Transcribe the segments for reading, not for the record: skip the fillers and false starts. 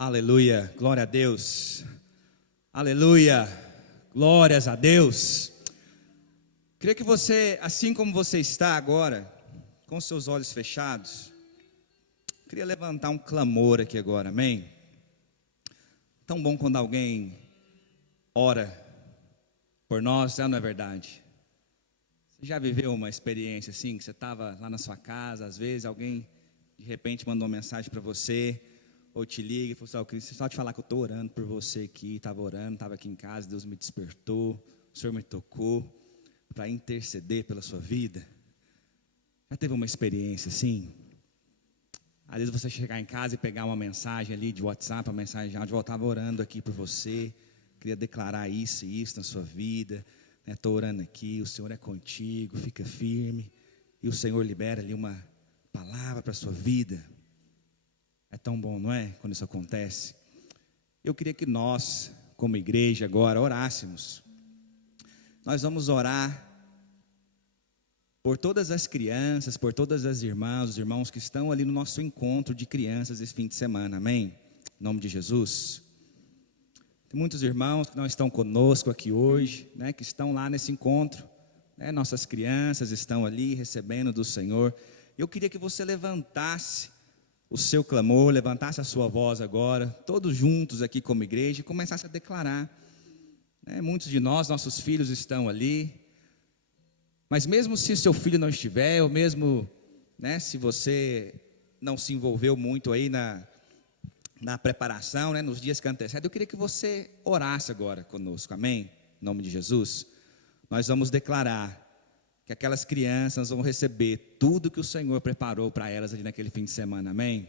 Aleluia, glória a Deus, aleluia, glórias a Deus. Queria que você, assim como você está agora, com seus olhos fechados, queria levantar um clamor aqui agora, amém? Tão bom quando alguém ora por nós, não é verdade? Você já viveu uma experiência assim, que você estava lá na sua casa, às vezes alguém de repente mandou uma mensagem para você, ou te liga e falou assim: eu queria só te falar que eu estou orando por você aqui, estava orando, estava aqui em casa, Deus me despertou, o Senhor me tocou para interceder pela sua vida. Já teve uma experiência assim? Às vezes você chegar em casa e pegar uma mensagem ali de WhatsApp, uma mensagem de áudio: eu estava orando aqui por você, queria declarar isso e isso na sua vida, estou orando aqui, o Senhor é contigo, fica firme, e o Senhor libera ali uma palavra para a sua vida. É tão bom, não é? Quando isso acontece. Eu queria que nós, como igreja agora, orássemos. Nós vamos orar por todas as crianças, por todas as irmãs, os irmãos que estão ali no nosso encontro de crianças esse fim de semana, amém? Em nome de Jesus. Tem muitos irmãos que não estão conosco aqui hoje, que estão lá nesse encontro, nossas crianças estão ali recebendo do Senhor. Eu queria que você levantasse o seu clamor, levantasse a sua voz agora, todos juntos aqui como igreja, e começasse a declarar. Muitos de nós, nossos filhos estão ali, mas mesmo se seu filho não estiver, ou mesmo se você não se envolveu muito aí na preparação, nos dias que antecedem, eu queria que você orasse agora conosco, amém? Em nome de Jesus. Nós vamos declarar que aquelas crianças vão receber tudo que o Senhor preparou para elas ali naquele fim de semana, amém?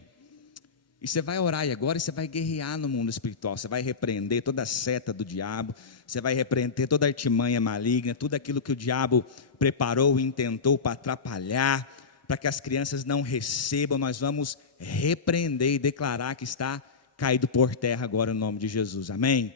E você vai orar aí agora, e você vai guerrear no mundo espiritual, você vai repreender toda a seta do diabo, você vai repreender toda a artimanha maligna, tudo aquilo que o diabo preparou e intentou para atrapalhar, para que as crianças não recebam. Nós vamos repreender e declarar que está caído por terra agora no nome de Jesus, amém?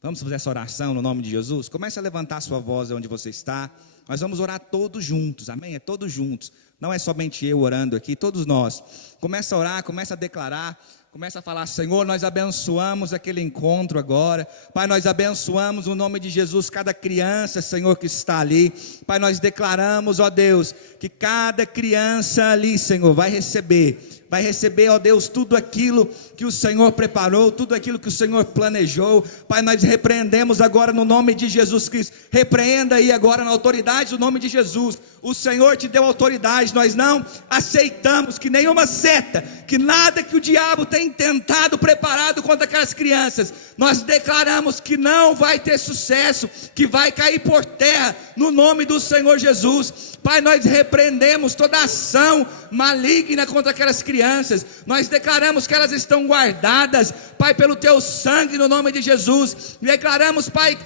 Vamos fazer essa oração no nome de Jesus? Comece a levantar a sua voz onde você está. Nós vamos orar todos juntos, amém? É todos juntos, não é somente eu orando aqui, todos nós. Começa a orar, começa a declarar, começa a falar: Senhor, nós abençoamos aquele encontro agora. Pai, nós abençoamos o nome de Jesus cada criança, Senhor, que está ali. Pai, nós declaramos, ó Deus, que cada criança ali, Senhor, vai receber, ó Deus, tudo aquilo que o Senhor preparou, tudo aquilo que o Senhor planejou. Pai, nós repreendemos agora no nome de Jesus Cristo. Repreenda aí agora na autoridade do nome de Jesus. O Senhor te deu autoridade. Nós não aceitamos que nenhuma seta, que nada que o diabo tem tentado, preparado contra aquelas crianças, nós declaramos que não vai ter sucesso, que vai cair por terra no nome do Senhor Jesus. Pai, nós repreendemos toda ação maligna contra aquelas crianças. Nós declaramos que elas estão guardadas, Pai, pelo teu sangue no nome de Jesus. Declaramos, Pai,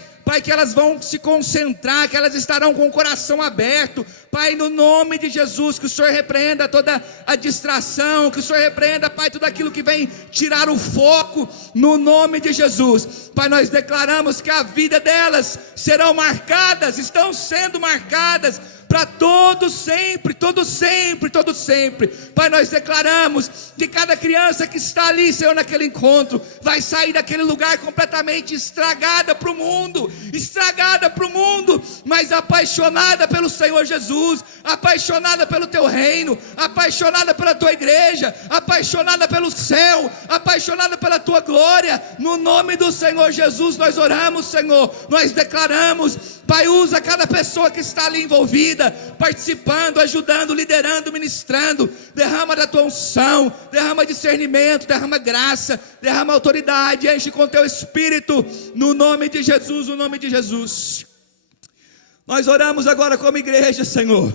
que elas vão se concentrar, que elas estarão com o coração aberto, Pai, no nome de Jesus. Que o Senhor repreenda toda a distração, que o Senhor repreenda, Pai, tudo aquilo que vem tirar o foco, no nome de Jesus. Pai, nós declaramos que a vida delas serão marcadas, estão sendo marcadas para todo sempre, todo sempre, todo sempre. Pai, nós declaramos que cada criança que está ali, Senhor, naquele encontro, vai sair daquele lugar completamente estragada para o mundo, mas apaixonada pelo Senhor Jesus, apaixonada pelo teu reino, apaixonada pela tua igreja, apaixonada pelo céu, apaixonada pela tua glória. No nome do Senhor Jesus nós oramos, Senhor, nós declaramos. Pai, usa cada pessoa que está ali envolvida, participando, ajudando, liderando, ministrando. Derrama da tua unção, derrama discernimento, derrama graça, derrama autoridade, enche com teu espírito, no nome de Jesus, no nome de Jesus. Nós oramos agora como igreja, Senhor,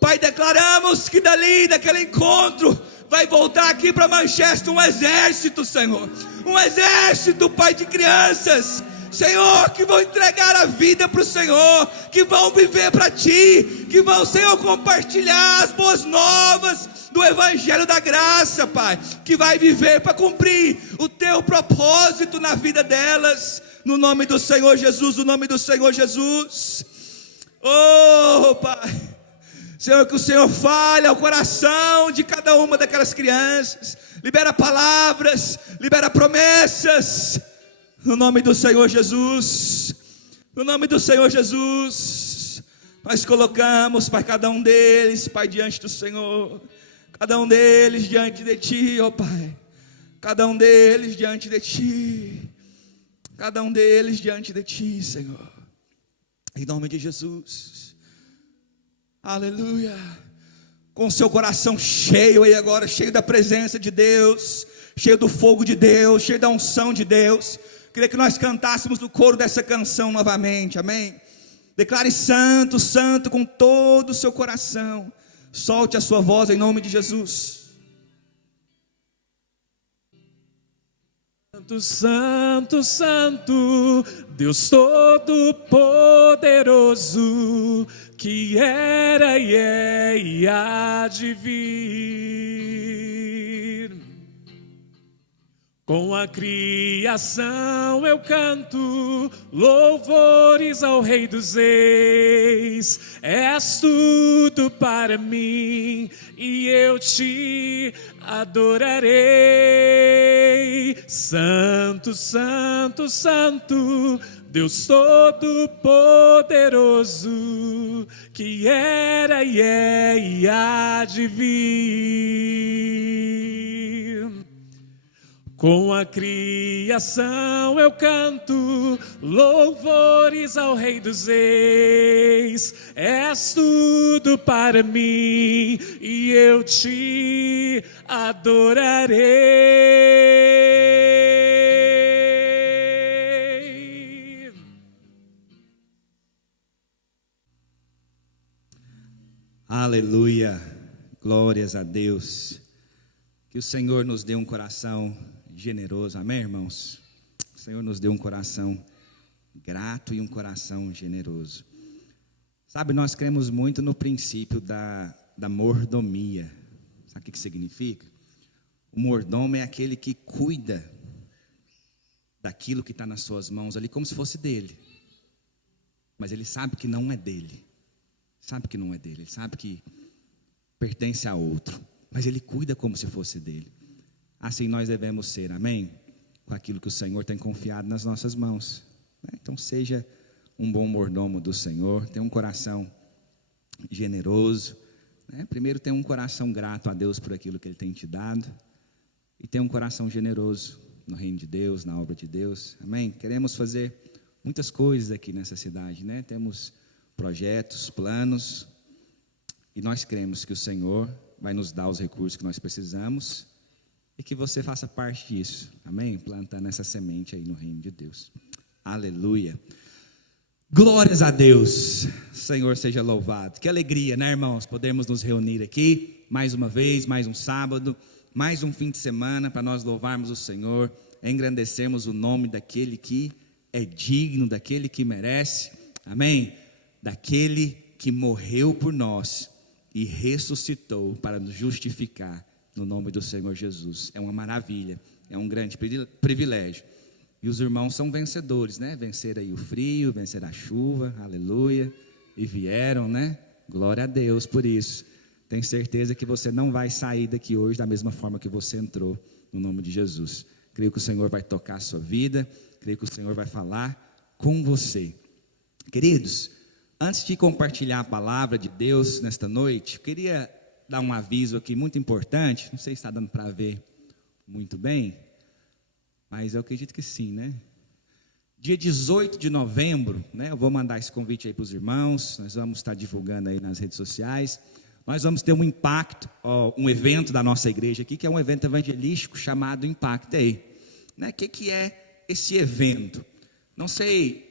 Pai, declaramos que dali, daquele encontro, vai voltar aqui para Manchester um exército, Senhor, um exército, Pai, de crianças, Senhor, que vão entregar a vida para o Senhor, que vão viver para Ti, que vão, Senhor, compartilhar as boas novas do Evangelho da Graça, Pai, que vai viver para cumprir o Teu propósito na vida delas, no nome do Senhor Jesus, no nome do Senhor Jesus. Oh, Pai, Senhor, que o Senhor fale ao coração de cada uma daquelas crianças, libera palavras, libera promessas, no nome do Senhor Jesus, no nome do Senhor Jesus. Nós colocamos, Pai, cada um deles, Pai, diante do Senhor, cada um deles diante de Ti, ó Pai, cada um deles diante de Ti, cada um deles diante de Ti, Senhor, em nome de Jesus. Aleluia. Com o seu coração cheio aí agora, cheio da presença de Deus, cheio do fogo de Deus, cheio da unção de Deus, queria que nós cantássemos o coro dessa canção novamente, amém? Declare santo, santo com todo o seu coração. Solte a sua voz em nome de Jesus. Santo, santo, santo, Deus Todo-Poderoso, que era e é e há de vir. Com a criação eu canto louvores ao Rei dos Reis. És tudo para mim e eu te adorarei. Santo, santo, santo, Deus Todo-Poderoso, que era e é e há de vir. Com a criação eu canto louvores ao Rei dos Reis. És tudo para mim e eu te adorarei. Aleluia, glórias a Deus. Que o Senhor nos dê um coração generoso, amém, irmãos? O Senhor nos deu um coração grato e um coração generoso. Sabe, nós cremos muito no princípio da mordomia. Sabe o que significa? O mordomo é aquele que cuida daquilo que está nas suas mãos ali, como se fosse dele. Mas ele sabe que não é dele. Sabe que não é dele, ele sabe que pertence a outro. Mas ele cuida como se fosse dele. Assim nós devemos ser, amém? Com aquilo que o Senhor tem confiado nas nossas mãos. Então seja um bom mordomo do Senhor, tenha um coração generoso. Primeiro tenha um coração grato a Deus por aquilo que Ele tem te dado. E tenha um coração generoso no reino de Deus, na obra de Deus, amém? Queremos fazer muitas coisas aqui nessa cidade, né? Temos projetos, planos. E nós cremos que o Senhor vai nos dar os recursos que nós precisamos. E que você faça parte disso, amém? Plantando essa semente aí no reino de Deus. Aleluia. Glórias a Deus. Senhor seja louvado. Que alegria, né, irmãos? Podermos nos reunir aqui mais uma vez, mais um sábado, mais um fim de semana para nós louvarmos o Senhor, engrandecermos o nome daquele que é digno, daquele que merece, amém? Daquele que morreu por nós e ressuscitou para nos justificar. No nome do Senhor Jesus. É uma maravilha, é um grande privilégio. E os irmãos são vencedores, né? Vencer aí o frio, vencer a chuva, aleluia. E vieram, né? Glória a Deus por isso. Tenho certeza que você não vai sair daqui hoje da mesma forma que você entrou, no nome de Jesus. Creio que o Senhor vai tocar a sua vida, creio que o Senhor vai falar com você. Queridos, antes de compartilhar a palavra de Deus nesta noite, eu queria dar um aviso aqui muito importante. Não sei se está dando para ver muito bem, mas eu acredito que sim, né? Dia 18 de novembro, né? Eu vou mandar esse convite aí para os irmãos. Nós vamos estar divulgando aí nas redes sociais. Nós vamos ter um impacto, um evento da nossa igreja aqui, que é um evento evangelístico chamado Impact Day, né? O que é esse evento? Não sei.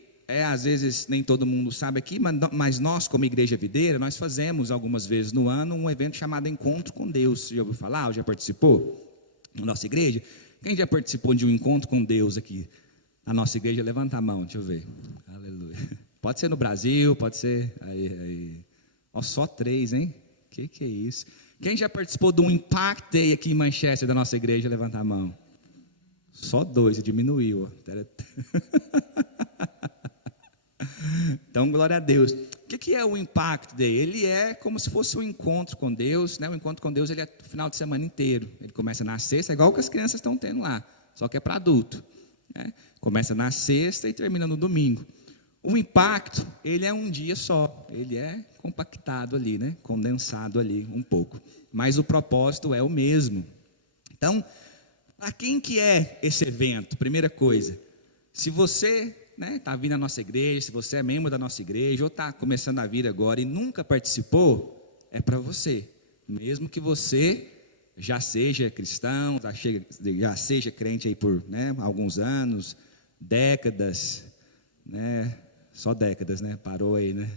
Às vezes nem todo mundo sabe aqui, mas nós como Igreja Videira, nós fazemos algumas vezes no ano um evento chamado Encontro com Deus. Você já ouviu falar ou já participou? Na nossa igreja? Quem já participou de um encontro com Deus aqui na nossa igreja? Levanta a mão, deixa eu ver. Aleluia. Pode ser no Brasil, pode ser aí. Só 3, hein? Que é isso? Quem já participou de um Impact Day aqui em Manchester da nossa igreja? Levanta a mão. Só 2, diminuiu. Então, glória a Deus. O que é o Impact Day? Ele é como se fosse um encontro com Deus, né? O encontro com Deus ele é o final de semana inteiro. Ele começa na sexta, igual que as crianças estão tendo lá, só que é para adulto, né? Começa na sexta e termina no domingo. O impacto, ele é um dia só, ele é compactado ali, né? Condensado ali um pouco, mas o propósito é o mesmo. Então, para quem que é esse evento? Primeira coisa, se você está vindo à nossa igreja, se você é membro da nossa igreja, ou está começando a vir agora e nunca participou, é para você. Mesmo que você já seja cristão, já seja crente aí por alguns anos, décadas, né? Só décadas, né? Parou aí, né?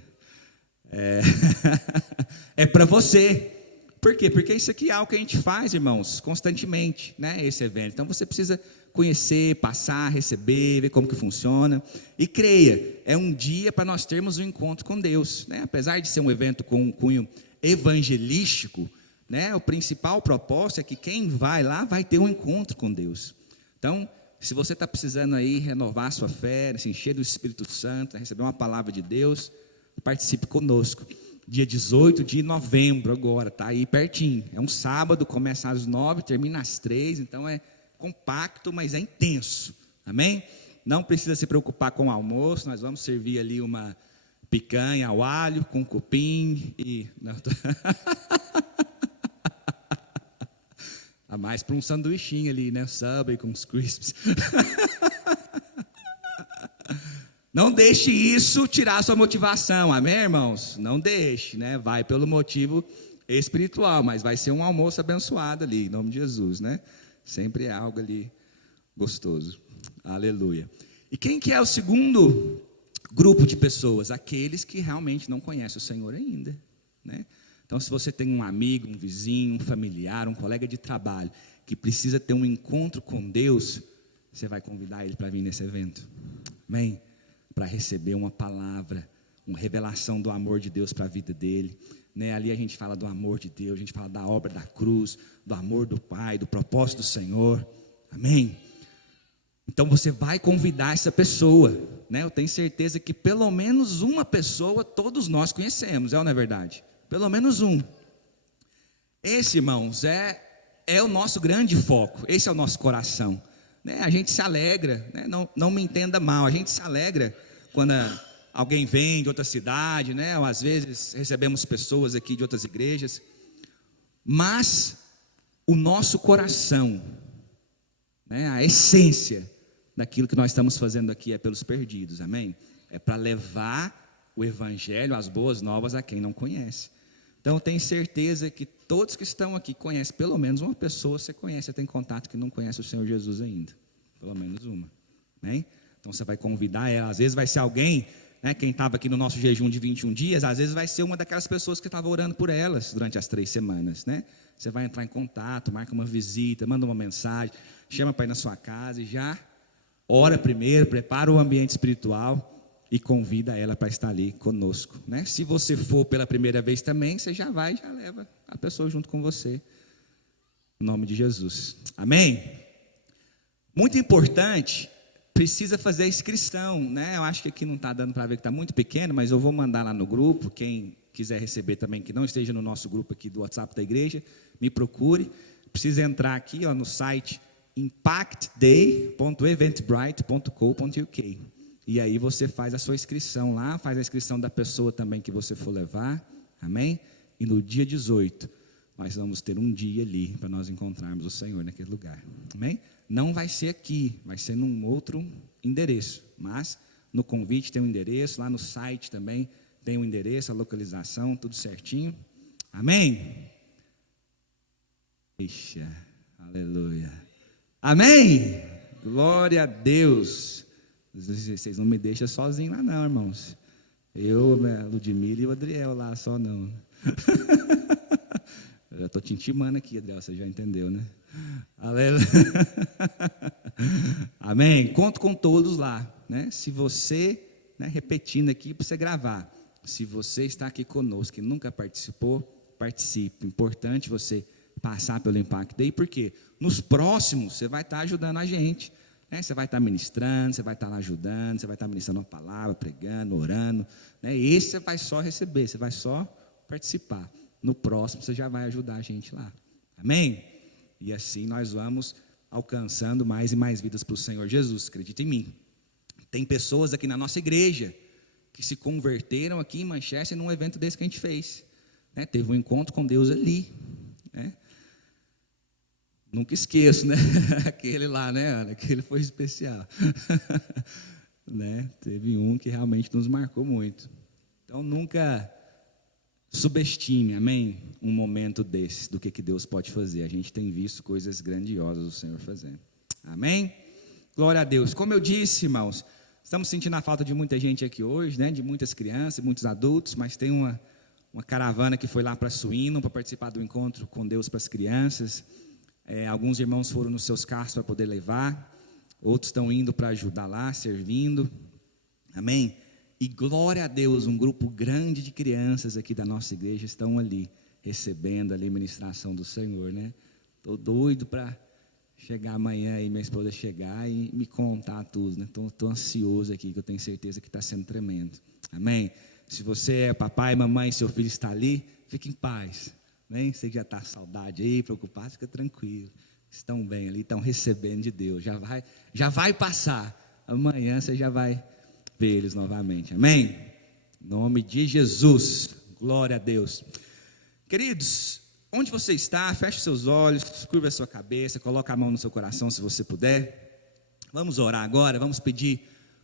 É para você. Por quê? Porque isso aqui é algo que a gente faz, irmãos, constantemente, né? Esse evento. Então você precisa conhecer, passar, receber, ver como que funciona. E creia, é um dia para nós termos um encontro com Deus, né? Apesar de ser um evento com um cunho evangelístico, né? O principal propósito é que quem vai lá vai ter um encontro com Deus. Então, se você está precisando aí renovar a sua fé, se encher do Espírito Santo, receber uma palavra de Deus, participe conosco. Dia 18 de novembro agora, está aí pertinho. É um sábado, começa às 9, termina às 3, então é compacto, mas é intenso. Amém? Não precisa se preocupar com o almoço, nós vamos servir ali uma picanha ao alho, com cupim e... a mais para um sanduichinho ali, né? Subway com os crisps. Não deixe isso tirar a sua motivação, amém, irmãos? Não deixe, né? Vai pelo motivo espiritual, mas vai ser um almoço abençoado ali, em nome de Jesus, né? Sempre é algo ali gostoso. Aleluia. E quem que é o segundo grupo de pessoas? Aqueles que realmente não conhecem o Senhor ainda, né? Então, se você tem um amigo, um vizinho, um familiar, um colega de trabalho que precisa ter um encontro com Deus, você vai convidar ele para vir nesse evento, amém? Para receber uma palavra, uma revelação do amor de Deus para a vida dele, né? Ali a gente fala do amor de Deus, a gente fala da obra da cruz, do amor do Pai, do propósito do Senhor, amém? Então você vai convidar essa pessoa, né? Eu tenho certeza que pelo menos uma pessoa todos nós conhecemos, é ou não é verdade? Pelo menos um. Esse, irmãos, é o nosso grande foco, esse é o nosso coração, né? A gente se alegra, né? Não me entenda mal, a gente se alegra quando alguém vem de outra cidade, né? Ou às vezes recebemos pessoas aqui de outras igrejas, mas o nosso coração, né? A essência daquilo que nós estamos fazendo aqui é pelos perdidos, amém? É para levar o evangelho, as boas novas a quem não conhece. Então eu tenho certeza que todos que estão aqui conhecem, pelo menos uma pessoa você conhece, você tem contato que não conhece o Senhor Jesus ainda, pelo menos uma, amém? Então você vai convidar ela, às vezes vai ser alguém, né, quem estava aqui no nosso jejum de 21 dias, às vezes vai ser uma daquelas pessoas que estava orando por elas durante as 3 semanas, né? Você vai entrar em contato, marca uma visita, manda uma mensagem, chama para ir na sua casa e já ora primeiro, prepara o ambiente espiritual e convida ela para estar ali conosco, né? Se você for pela primeira vez também, você já vai, já leva a pessoa junto com você, em nome de Jesus, amém? Muito importante, precisa fazer a inscrição, né? Eu acho que aqui não está dando para ver que está muito pequeno, mas eu vou mandar lá no grupo, quem quiser receber também, que não esteja no nosso grupo aqui do WhatsApp da igreja, me procure, precisa entrar aqui no site impactday.eventbrite.co.uk. E aí você faz a sua inscrição lá, faz a inscrição da pessoa também que você for levar, amém? E no dia 18, nós vamos ter um dia ali para nós encontrarmos o Senhor naquele lugar, amém? Não vai ser aqui, vai ser num outro endereço, mas no convite tem um endereço, lá no site também tem um endereço, a localização, tudo certinho, amém? Ixi, aleluia, amém? Glória a Deus. Vocês não me deixam sozinho lá não, irmãos. Eu, a Ludmila e o Adriel lá só não. Eu já estou te intimando aqui, Adriel, você já entendeu, né? Aleluia. Amém? Conto com todos lá, né? Se você, né, repetindo aqui para você gravar, se você está aqui conosco e nunca participou, participe. Importante você passar pelo Impact Day, porque nos próximos você vai estar ajudando a gente. né? Você vai estar ministrando, você vai estar lá ajudando, você vai estar ministrando uma palavra, pregando, orando, né? Esse você vai só receber, você vai só participar. No próximo você já vai ajudar a gente lá. Amém? E assim nós vamos alcançando mais e mais vidas para o Senhor Jesus, acredita em mim. Tem pessoas aqui na nossa igreja que se converteram aqui em Manchester num evento desse que a gente fez, né? Teve um encontro com Deus ali, né? Nunca esqueço, né? Aquele lá, né, Ana? Aquele foi especial. Né? Teve um que realmente nos marcou muito. Então nunca subestime, amém? Um momento desse, do que Deus pode fazer. A gente tem visto coisas grandiosas do Senhor fazendo. Amém? Glória a Deus. Como eu disse, irmãos, estamos sentindo a falta de muita gente aqui hoje, né? De muitas crianças, muitos adultos, mas tem uma caravana que foi lá para Suíno para participar do encontro com Deus para as crianças. Alguns irmãos foram nos seus carros para poder levar, outros estão indo para ajudar lá, servindo. Amém? E glória a Deus, um grupo grande de crianças aqui da nossa igreja estão ali, recebendo ali a ministração do Senhor, né? Estou doido para chegar amanhã e minha esposa chegar e me contar tudo, né? Estou ansioso aqui, que eu tenho certeza que está sendo tremendo. Amém? Se você é papai, mamãe, seu filho está ali, fique em paz. Amém? Você que já está saudade aí, preocupado, fica tranquilo. Estão bem ali, estão recebendo de Deus. Já vai passar. Amanhã você já vai ver eles novamente. Amém? Em nome de Jesus. Glória a Deus. Queridos, onde você está, feche seus olhos, curva a sua cabeça, coloque a mão no seu coração se você puder. Vamos orar agora, vamos pedir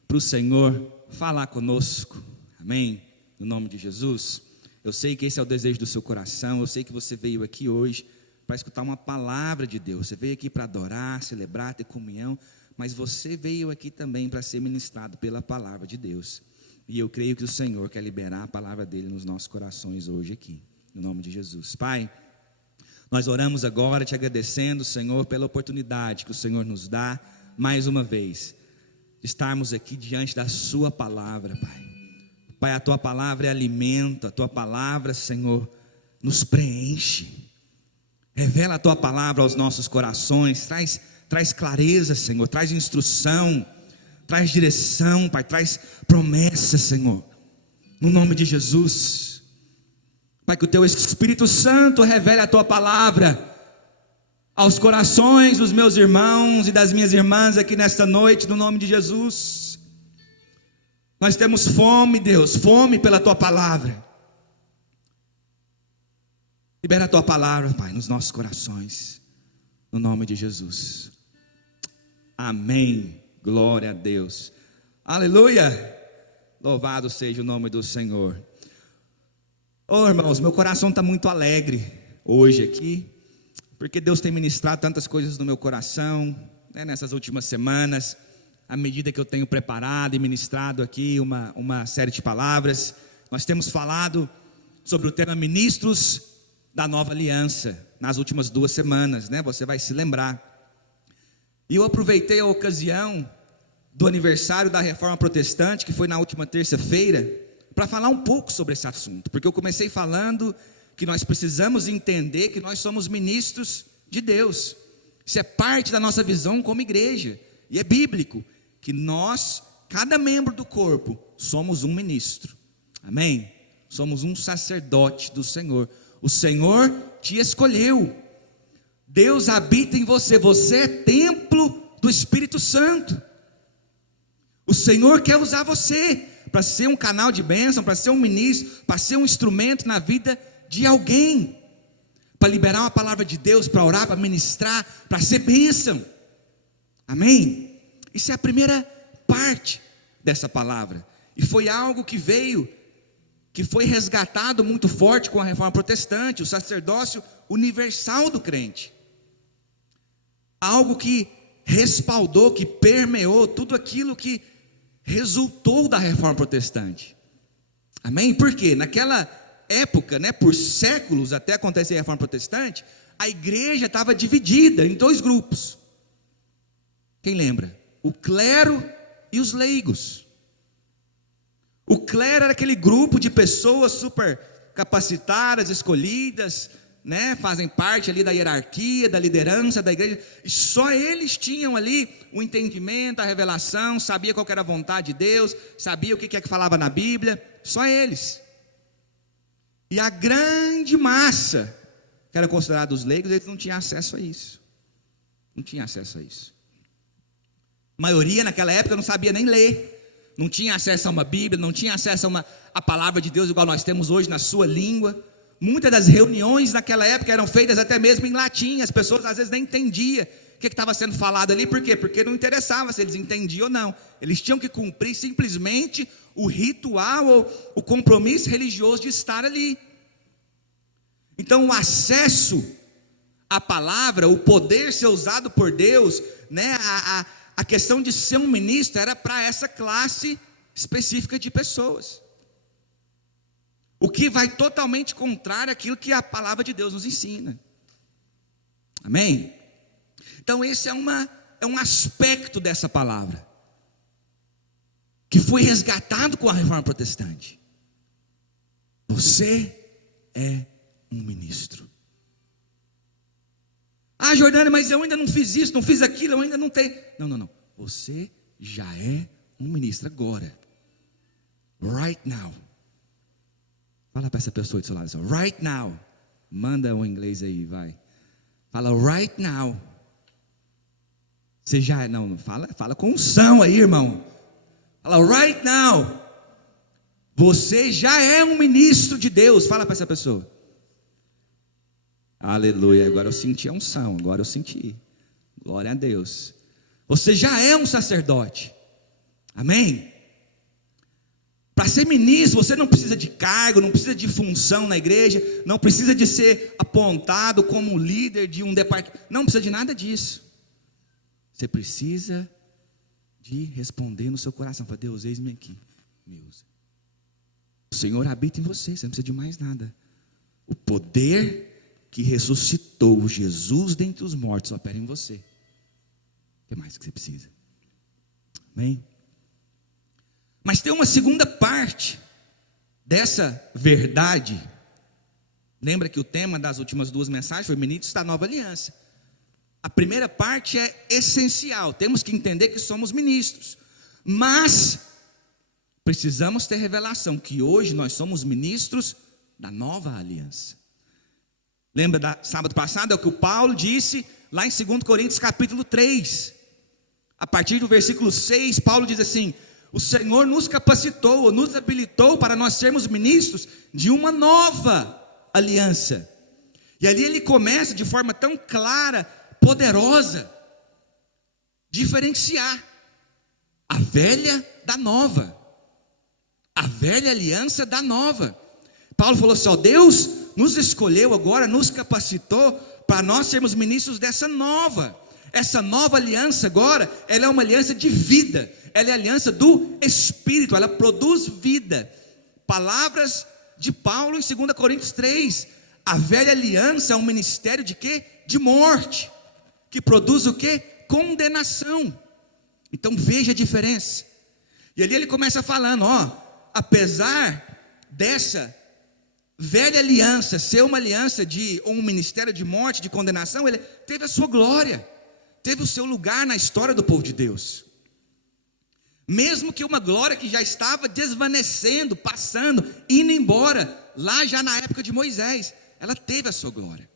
para o Senhor falar conosco. Amém? No nome de Jesus. Eu sei que esse é o desejo do seu coração, eu sei que você veio aqui hoje para escutar uma palavra de Deus, você veio aqui para adorar, celebrar, ter comunhão, mas você veio aqui também para ser ministrado pela palavra de Deus, e eu creio que o Senhor quer liberar a palavra dele nos nossos corações hoje aqui, no nome de Jesus. Pai, nós oramos agora te agradecendo, Senhor, pela oportunidade que o Senhor nos dá, mais uma vez, de estarmos aqui diante da sua palavra, Pai. Pai, a tua palavra é alimento, a tua palavra, Senhor, nos preenche. Revela a tua palavra aos nossos corações, traz clareza, Senhor, traz instrução, traz direção, Pai, traz promessa, Senhor, no nome de Jesus. Pai, que o teu Espírito Santo revele a tua palavra aos corações dos meus irmãos e das minhas irmãs aqui nesta noite, no nome de Jesus. Nós temos fome, Deus, fome pela tua palavra. Libera a tua palavra, Pai, nos nossos corações, no nome de Jesus. Amém. Glória a Deus. Aleluia. Louvado seja o nome do Senhor. Oh, irmãos, meu coração está muito alegre hoje aqui, porque Deus tem ministrado tantas coisas no meu coração, né, nessas últimas semanas. À medida que eu tenho preparado e ministrado aqui uma série de palavras, nós temos falado sobre o tema ministros da nova aliança, nas últimas 2 semanas, né? Você vai se lembrar. E eu aproveitei a ocasião do aniversário da Reforma Protestante, que foi na última terça-feira, para falar um pouco sobre esse assunto, porque eu comecei falando que nós precisamos entender que nós somos ministros de Deus. Isso é parte da nossa visão como igreja, e é bíblico, que nós, cada membro do corpo, somos um ministro, amém? Somos um sacerdote do Senhor. O Senhor te escolheu, Deus habita em você, você é templo do Espírito Santo. O Senhor quer usar você para ser um canal de bênção, para ser um ministro, para ser um instrumento na vida de alguém, para liberar uma palavra de Deus, para orar, para ministrar, para ser bênção, amém? Isso é a primeira parte dessa palavra, e foi algo que foi resgatado muito forte com a Reforma Protestante, o sacerdócio universal do crente, algo que respaldou, que permeou tudo aquilo que resultou da Reforma Protestante, amém? Por quê? Naquela época, né, por séculos até acontecer a Reforma Protestante, a igreja estava dividida em 2 grupos, quem lembra? O clero e os leigos. O clero era aquele grupo de pessoas super capacitadas, escolhidas, né, fazem parte ali da hierarquia, da liderança da igreja, e só eles tinham ali o entendimento, a revelação, sabia qual que era a vontade de Deus, sabia o que é que falava na Bíblia, só eles. E a grande massa, que eram considerados leigos, eles não tinham acesso a isso. Não tinha acesso a isso. A maioria naquela época não sabia nem ler, não tinha acesso a uma Bíblia, não tinha acesso a palavra de Deus igual nós temos hoje na sua língua. Muitas das reuniões naquela época eram feitas até mesmo em latim, as pessoas às vezes nem entendiam o que estava sendo falado ali. Por quê? Porque não interessava se eles entendiam ou não, eles tinham que cumprir simplesmente o ritual ou o compromisso religioso de estar ali. Então o acesso à palavra, o poder ser usado por Deus, né, a questão de ser um ministro era para essa classe específica de pessoas, o que vai totalmente contrário àquilo que a palavra de Deus nos ensina. Amém? Então esse é um aspecto dessa palavra que foi resgatado com a Reforma Protestante. Você é um ministro. Ah, Jordânia, mas eu ainda não fiz isso, não fiz aquilo, eu ainda não tenho. Não. Você já é um ministro agora. Right now. Fala para essa pessoa do seu lado, right now. Manda um inglês aí, vai. Fala right now. Você já, não, fala com unção aí, irmão. Fala right now. Você já é um ministro de Deus. Fala para essa pessoa. Aleluia, agora eu senti a unção, agora eu senti. Glória a Deus. Você já é um sacerdote. Amém? Para ser ministro, você não precisa de cargo, não precisa de função na igreja, não precisa de ser apontado como líder de um departamento, não precisa de nada disso. Você precisa de responder no seu coração, para Deus, eis-me aqui, me usa. O Senhor habita em você, você não precisa de mais nada. O poder que ressuscitou Jesus dentre os mortos opera em você. O que mais que você precisa? Amém? Mas tem uma segunda parte dessa verdade. Lembra que o tema das últimas duas mensagens foi ministros da nova aliança. A primeira parte é essencial, temos que entender que somos ministros, mas precisamos ter revelação que hoje nós somos ministros da nova aliança. Lembra da sábado passado, é o que o Paulo disse lá em 2 Coríntios capítulo 3, a partir do versículo 6, Paulo diz assim: o Senhor nos capacitou, nos habilitou para nós sermos ministros de uma nova aliança. E ali ele começa de forma tão clara, poderosa, diferenciar a velha da nova, a velha aliança da nova. Paulo falou assim: ó, Deus nos escolheu agora, nos capacitou para nós sermos ministros dessa nova. Essa nova aliança agora, ela é uma aliança de vida, ela é a aliança do Espírito, ela produz vida. Palavras de Paulo em 2 Coríntios 3, a velha aliança é um ministério de quê? De morte, que produz o quê? Condenação. Então veja a diferença. E ali ele começa falando, ó, apesar dessa velha aliança ser uma aliança de um ministério de morte, de condenação, ele teve a sua glória, teve o seu lugar na história do povo de Deus. Mesmo que uma glória que já estava desvanecendo, passando, indo embora, lá já na época de Moisés, ela teve a sua glória.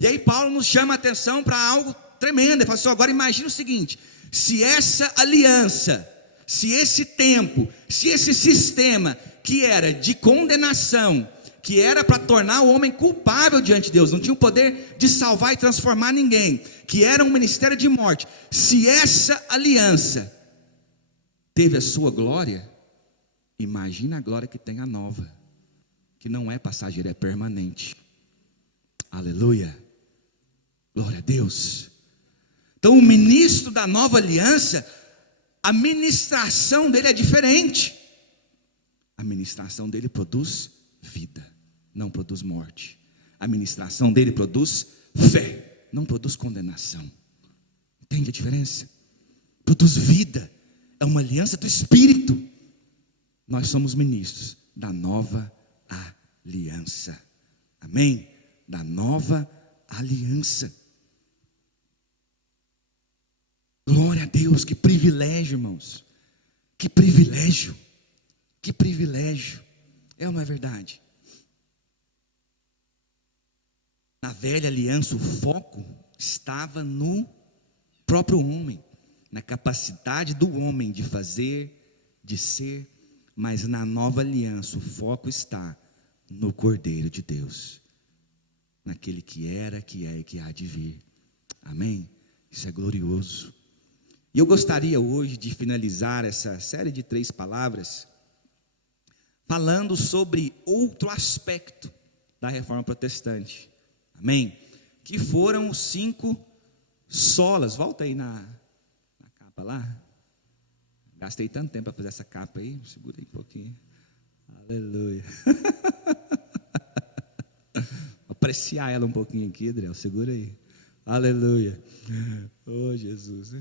E aí Paulo nos chama a atenção para algo tremendo. Ele fala assim: agora imagine o seguinte: se essa aliança, se esse tempo, se esse sistema que era de condenação, que era para tornar o homem culpável diante de Deus, não tinha o poder de salvar e transformar ninguém, que era um ministério de morte, se essa aliança teve a sua glória, imagina a glória que tem a nova, que não é passageira, é permanente. Aleluia, glória a Deus. Então o ministro da nova aliança, a ministração dele é diferente. A ministração dele produz vida, não produz morte. A ministração dele produz fé, não produz condenação. Entende a diferença? Produz vida, é uma aliança do Espírito. Nós somos ministros da nova aliança. Amém? da nova aliança. Glória a Deus, que privilégio, irmãos. Que privilégio. Que privilégio. É ou não é verdade? Na velha aliança, o foco estava no próprio homem, na capacidade do homem de fazer, de ser, mas na nova aliança o foco está no Cordeiro de Deus, naquele que era, que é e que há de vir. Amém? Isso é glorioso. E eu gostaria hoje de finalizar essa série de 3 palavras falando sobre outro aspecto da reforma protestante. Amém? Que foram os 5 solas. Volta aí na capa lá. Gastei tanto tempo para fazer essa capa aí. Segura aí um pouquinho. Aleluia. Vou apreciar ela um pouquinho aqui, Adriel. Segura aí. Aleluia. Oh, Jesus.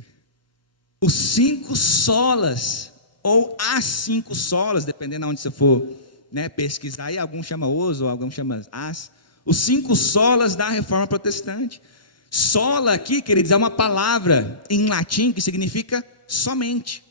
Os 5 solas, ou as 5 solas, dependendo de onde você for, né, pesquisar aí, alguns chamam os, ou alguns chamam as. Os 5 solas da reforma protestante. Sola aqui, queridos, é uma palavra em latim que significa somente.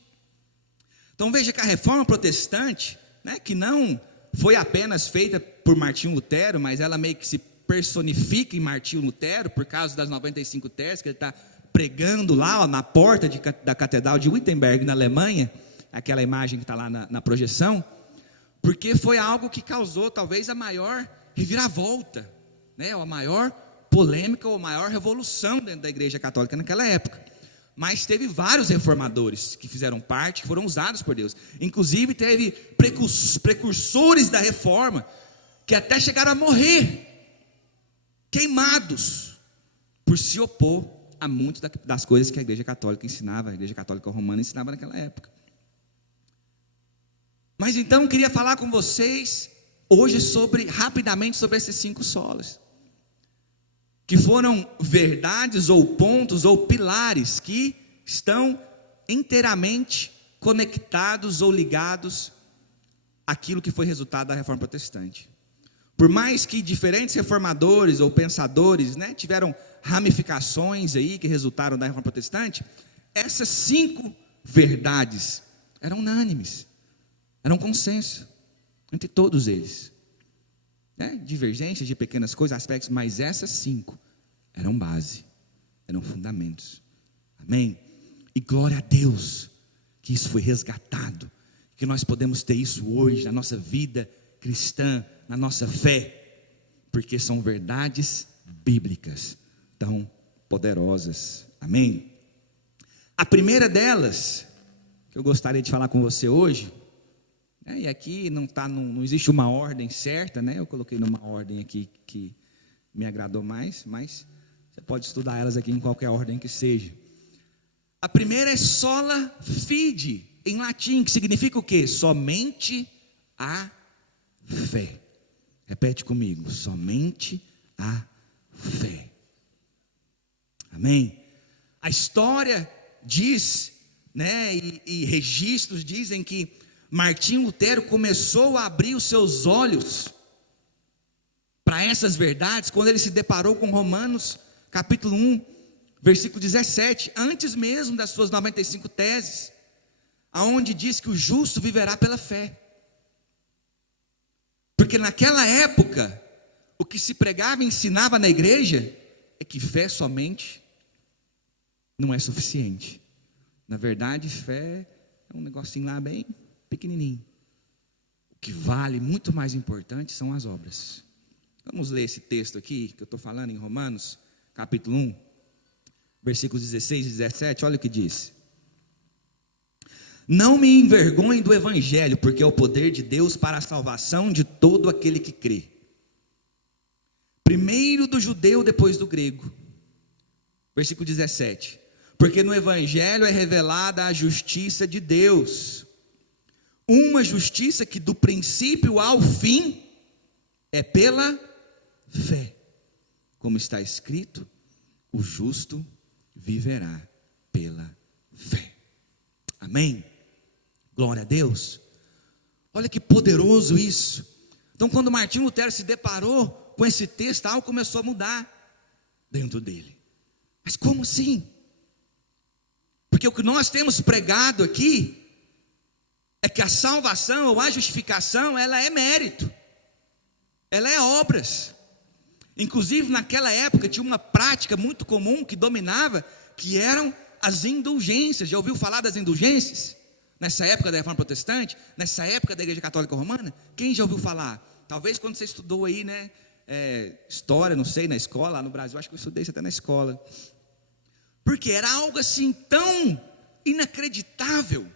Então veja que a reforma protestante, né, que não foi apenas feita por Martinho Lutero, mas ela meio que se personifica em Martinho Lutero, por causa das 95 teses que ele está pregando lá, ó, na porta da catedral de Wittenberg, na Alemanha, aquela imagem que está lá na projeção, porque foi algo que causou talvez a maior reviravolta, né, a maior polêmica ou a maior revolução dentro da Igreja Católica naquela época. Mas teve vários reformadores que fizeram parte, que foram usados por Deus. Inclusive teve precursores da reforma que até chegaram a morrer, queimados, por se opor a muitas das coisas que a Igreja Católica ensinava, a Igreja Católica Romana ensinava naquela época. Mas então eu queria falar com vocês hoje rapidamente sobre esses 5 solas, que foram verdades ou pontos ou pilares que estão inteiramente conectados ou ligados àquilo que foi resultado da reforma protestante. Por mais que diferentes reformadores ou pensadores, né, tiveram ramificações aí que resultaram da reforma protestante, essas 5 verdades eram unânimes, eram consenso entre todos eles, né? Divergências de pequenas coisas, aspectos, mas essas 5 eram base, eram fundamentos. Amém? E glória a Deus que isso foi resgatado, que nós podemos ter isso hoje na nossa vida cristã, na nossa fé, porque são verdades bíblicas tão poderosas. Amém? A primeira delas que eu gostaria de falar com você hoje, né, e aqui não existe uma ordem certa, né? Eu coloquei numa ordem aqui que me agradou mais, mas você pode estudar elas aqui em qualquer ordem que seja. A primeira é sola fide, em latim, que significa o quê? Somente a fé. Repete comigo, somente a fé. Amém? A história diz, né, e registros dizem que Martinho Lutero começou a abrir os seus olhos para essas verdades quando ele se deparou com Romanos capítulo 1, versículo 17, antes mesmo das suas 95 teses, aonde diz que o justo viverá pela fé. Porque naquela época, o que se pregava e ensinava na igreja é que fé somente não é suficiente. Na verdade, fé é um negocinho lá bem pequenininho. O que vale, muito mais importante, são as obras. Vamos ler esse texto aqui, que eu estou falando em Romanos, capítulo 1, versículos 16 e 17, olha o que diz. Não me envergonhe do evangelho, porque é o poder de Deus para a salvação de todo aquele que crê. Primeiro do judeu, depois do grego. Versículo 17. Porque no evangelho é revelada a justiça de Deus. Uma justiça que do princípio ao fim é pela fé. Como está escrito, o justo viverá pela fé. Amém? Glória a Deus. Olha que poderoso isso. Então quando Martinho Lutero se deparou com esse texto, algo começou a mudar dentro dele. Mas como assim? Porque o que nós temos pregado aqui é que a salvação ou a justificação, ela é mérito, ela é obras. Inclusive naquela época tinha uma prática muito comum que dominava, que eram as indulgências. Já ouviu falar das indulgências? Nessa época da Reforma Protestante, nessa época da Igreja Católica Romana, quem já ouviu falar? Talvez quando você estudou aí, né, história, não sei, na escola, lá no Brasil, acho que eu estudei isso até na escola. Porque era algo assim tão inacreditável,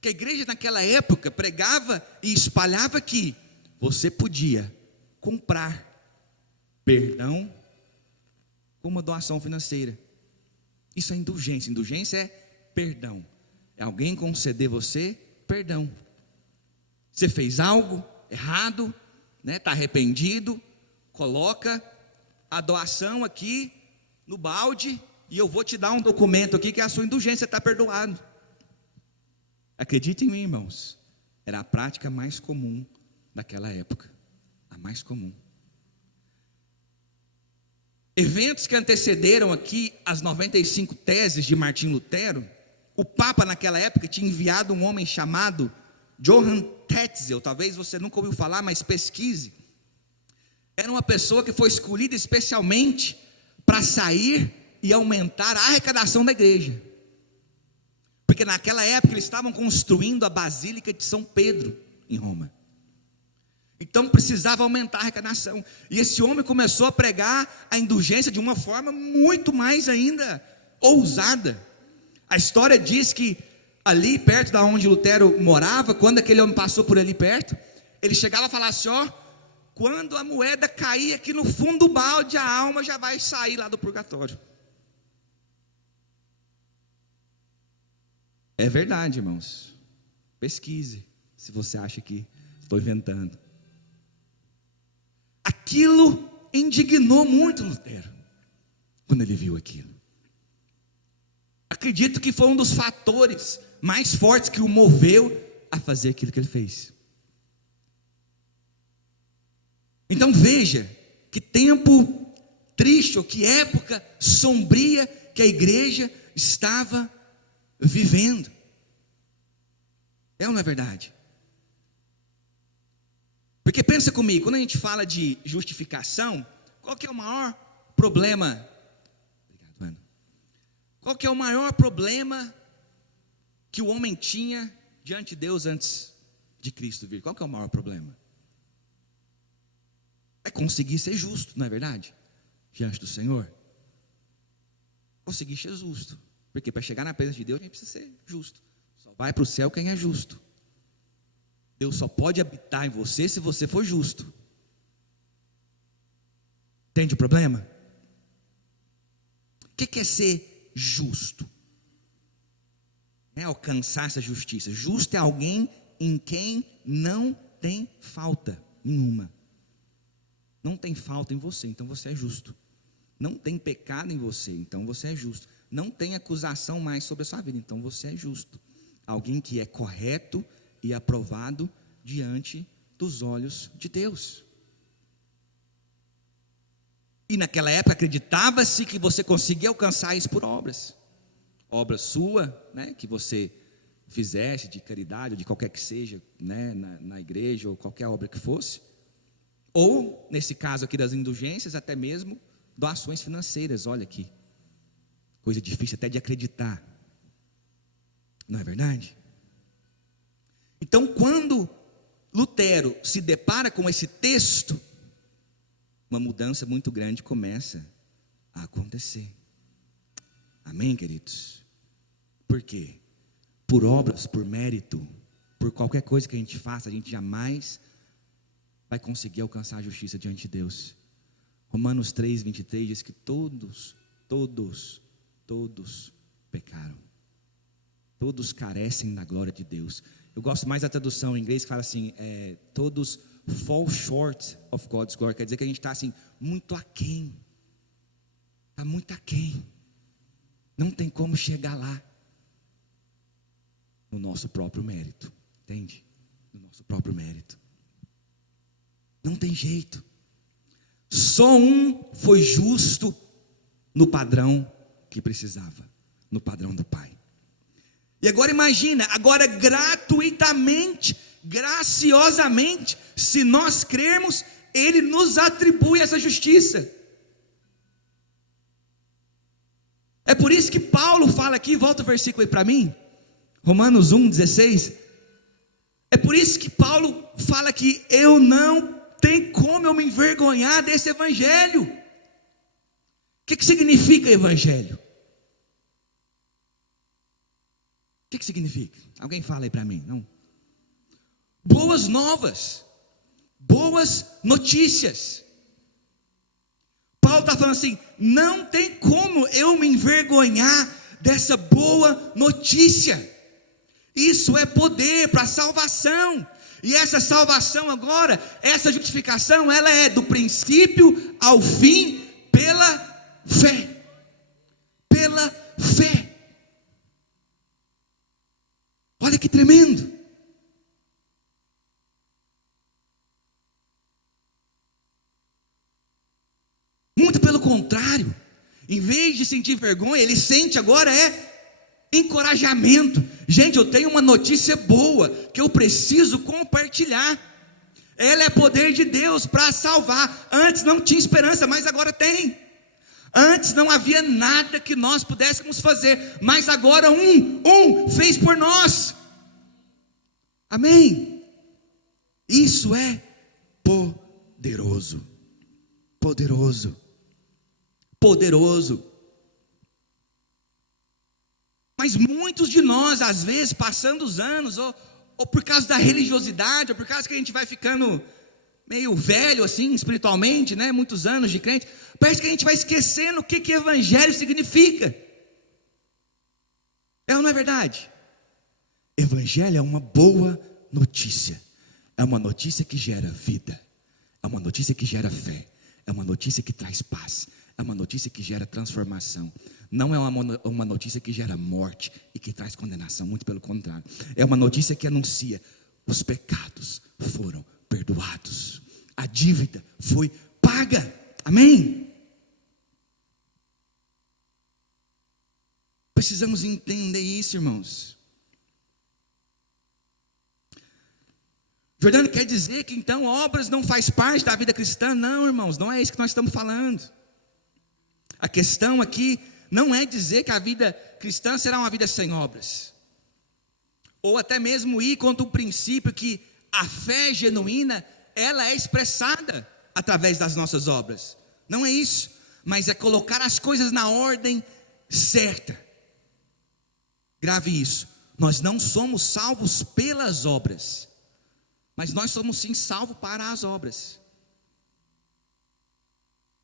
que a igreja naquela época pregava e espalhava que você podia comprar perdão com uma doação financeira. Isso é indulgência. Indulgência é perdão. É alguém conceder você perdão. Você fez algo errado, né? Está arrependido, coloca a doação aqui no balde e eu vou te dar um documento aqui que é a sua indulgência, está perdoado. Acreditem em mim, irmãos, era a prática mais comum daquela época, a mais comum. Eventos que antecederam aqui as 95 teses de Martim Lutero, o Papa naquela época tinha enviado um homem chamado Johann Tetzel, talvez você nunca ouviu falar, mas pesquise. Era uma pessoa que foi escolhida especialmente para sair e aumentar a arrecadação da igreja. Porque naquela época eles estavam construindo a Basílica de São Pedro, em Roma. Então precisava aumentar a arrecadação. E esse homem começou a pregar a indulgência de uma forma muito mais ainda ousada. A história diz que ali perto da onde Lutero morava, quando aquele homem passou por ali perto, ele chegava a falar assim, ó, quando a moeda cair aqui no fundo do balde, a alma já vai sair lá do purgatório. É verdade, irmãos. Pesquise, se você acha que estou inventando. Aquilo indignou muito Lutero, quando ele viu aquilo. Acredito que foi um dos fatores mais fortes que o moveu a fazer aquilo que ele fez. Então veja, que tempo triste, ou que época sombria que a igreja estava vivendo. É ou não é verdade? Porque pensa comigo, quando a gente fala de justificação, qual que é o maior problema? Obrigado, mano. Qual que é o maior problema que o homem tinha diante de Deus antes de Cristo vir? Qual que é o maior problema? É conseguir ser justo, não é verdade? Diante do Senhor. Conseguir ser justo. Porque para chegar na presença de Deus, a gente precisa ser justo. Só vai para o céu quem é justo. Deus só pode habitar em você se você for justo. Entende o problema? O que é ser justo? Não é alcançar essa justiça. Justo é alguém em quem não tem falta nenhuma. Não tem falta em você, então você é justo. Não tem pecado em você, então você é justo. Não tem acusação mais sobre a sua vida, então você é justo. Alguém que é correto e aprovado diante dos olhos de Deus. E naquela época acreditava-se que você conseguia alcançar isso por obras. Obra sua, né, que você fizesse de caridade, ou de qualquer que seja, né, na igreja, ou qualquer obra que fosse. Ou, nesse caso aqui das indulgências, até mesmo doações financeiras. Olha aqui, coisa difícil até de acreditar, não é verdade? Então, quando Lutero se depara com esse texto, uma mudança muito grande começa a acontecer. Amém, queridos? Por quê? Por obras, por mérito, por qualquer coisa que a gente faça, a gente jamais vai conseguir alcançar a justiça diante de Deus. Romanos 3:23 diz que todos pecaram. Todos carecem da glória de Deus. Eu gosto mais da tradução em inglês que fala assim, todos fall short of God's glory. Quer dizer que a gente está assim, muito aquém. Está muito aquém. Não tem como chegar lá. No nosso próprio mérito. Entende? No nosso próprio mérito. Não tem jeito. Só um foi justo no padrão que precisava, no padrão do Pai. E agora imagina, agora gratuitamente, graciosamente, se nós crermos, Ele nos atribui essa justiça. É por isso que Paulo fala aqui, volta o versículo aí para mim, Romanos 1,16. É por isso que Paulo fala que eu não tenho como eu me envergonhar desse evangelho. O que significa evangelho? O que significa? Alguém fala aí para mim, não? Boas novas, boas notícias. Paulo está falando assim, não tem como eu me envergonhar dessa boa notícia. Isso é poder para a salvação. E essa salvação agora, essa justificação, ela é do princípio ao fim pela fé. Pela fé. Olha que tremendo. Muito pelo contrário, em vez de sentir vergonha, ele sente agora encorajamento. Gente, eu tenho uma notícia boa que eu preciso compartilhar. Ela é poder de Deus para salvar. Antes não tinha esperança, mas agora tem. Antes não havia nada que nós pudéssemos fazer, mas agora um fez por nós. Amém? Isso é poderoso. Poderoso. Poderoso. Mas muitos de nós, às vezes, passando os anos, ou por causa da religiosidade, ou por causa que a gente vai ficando meio velho assim, espiritualmente, né? Muitos anos de crente, parece que a gente vai esquecendo o que evangelho significa. É ou não é verdade? Evangelho é uma boa notícia. É uma notícia que gera vida. É uma notícia que gera fé. É uma notícia que traz paz. É uma notícia que gera transformação. Não é uma notícia que gera morte e que traz condenação, muito pelo contrário. É uma notícia que anuncia: os pecados foram perdoados, a dívida foi paga. Amém? Precisamos entender isso, irmãos. Jordano, quer dizer que então obras não faz parte da vida cristã? Não, irmãos, não é isso que nós estamos falando. A questão aqui não é dizer que a vida cristã será uma vida sem obras, ou até mesmo ir contra o princípio que a fé genuína, ela é expressada através das nossas obras. Não é isso, mas é colocar as coisas na ordem certa. Grave isso, nós não somos salvos pelas obras, mas nós somos sim salvos para as obras.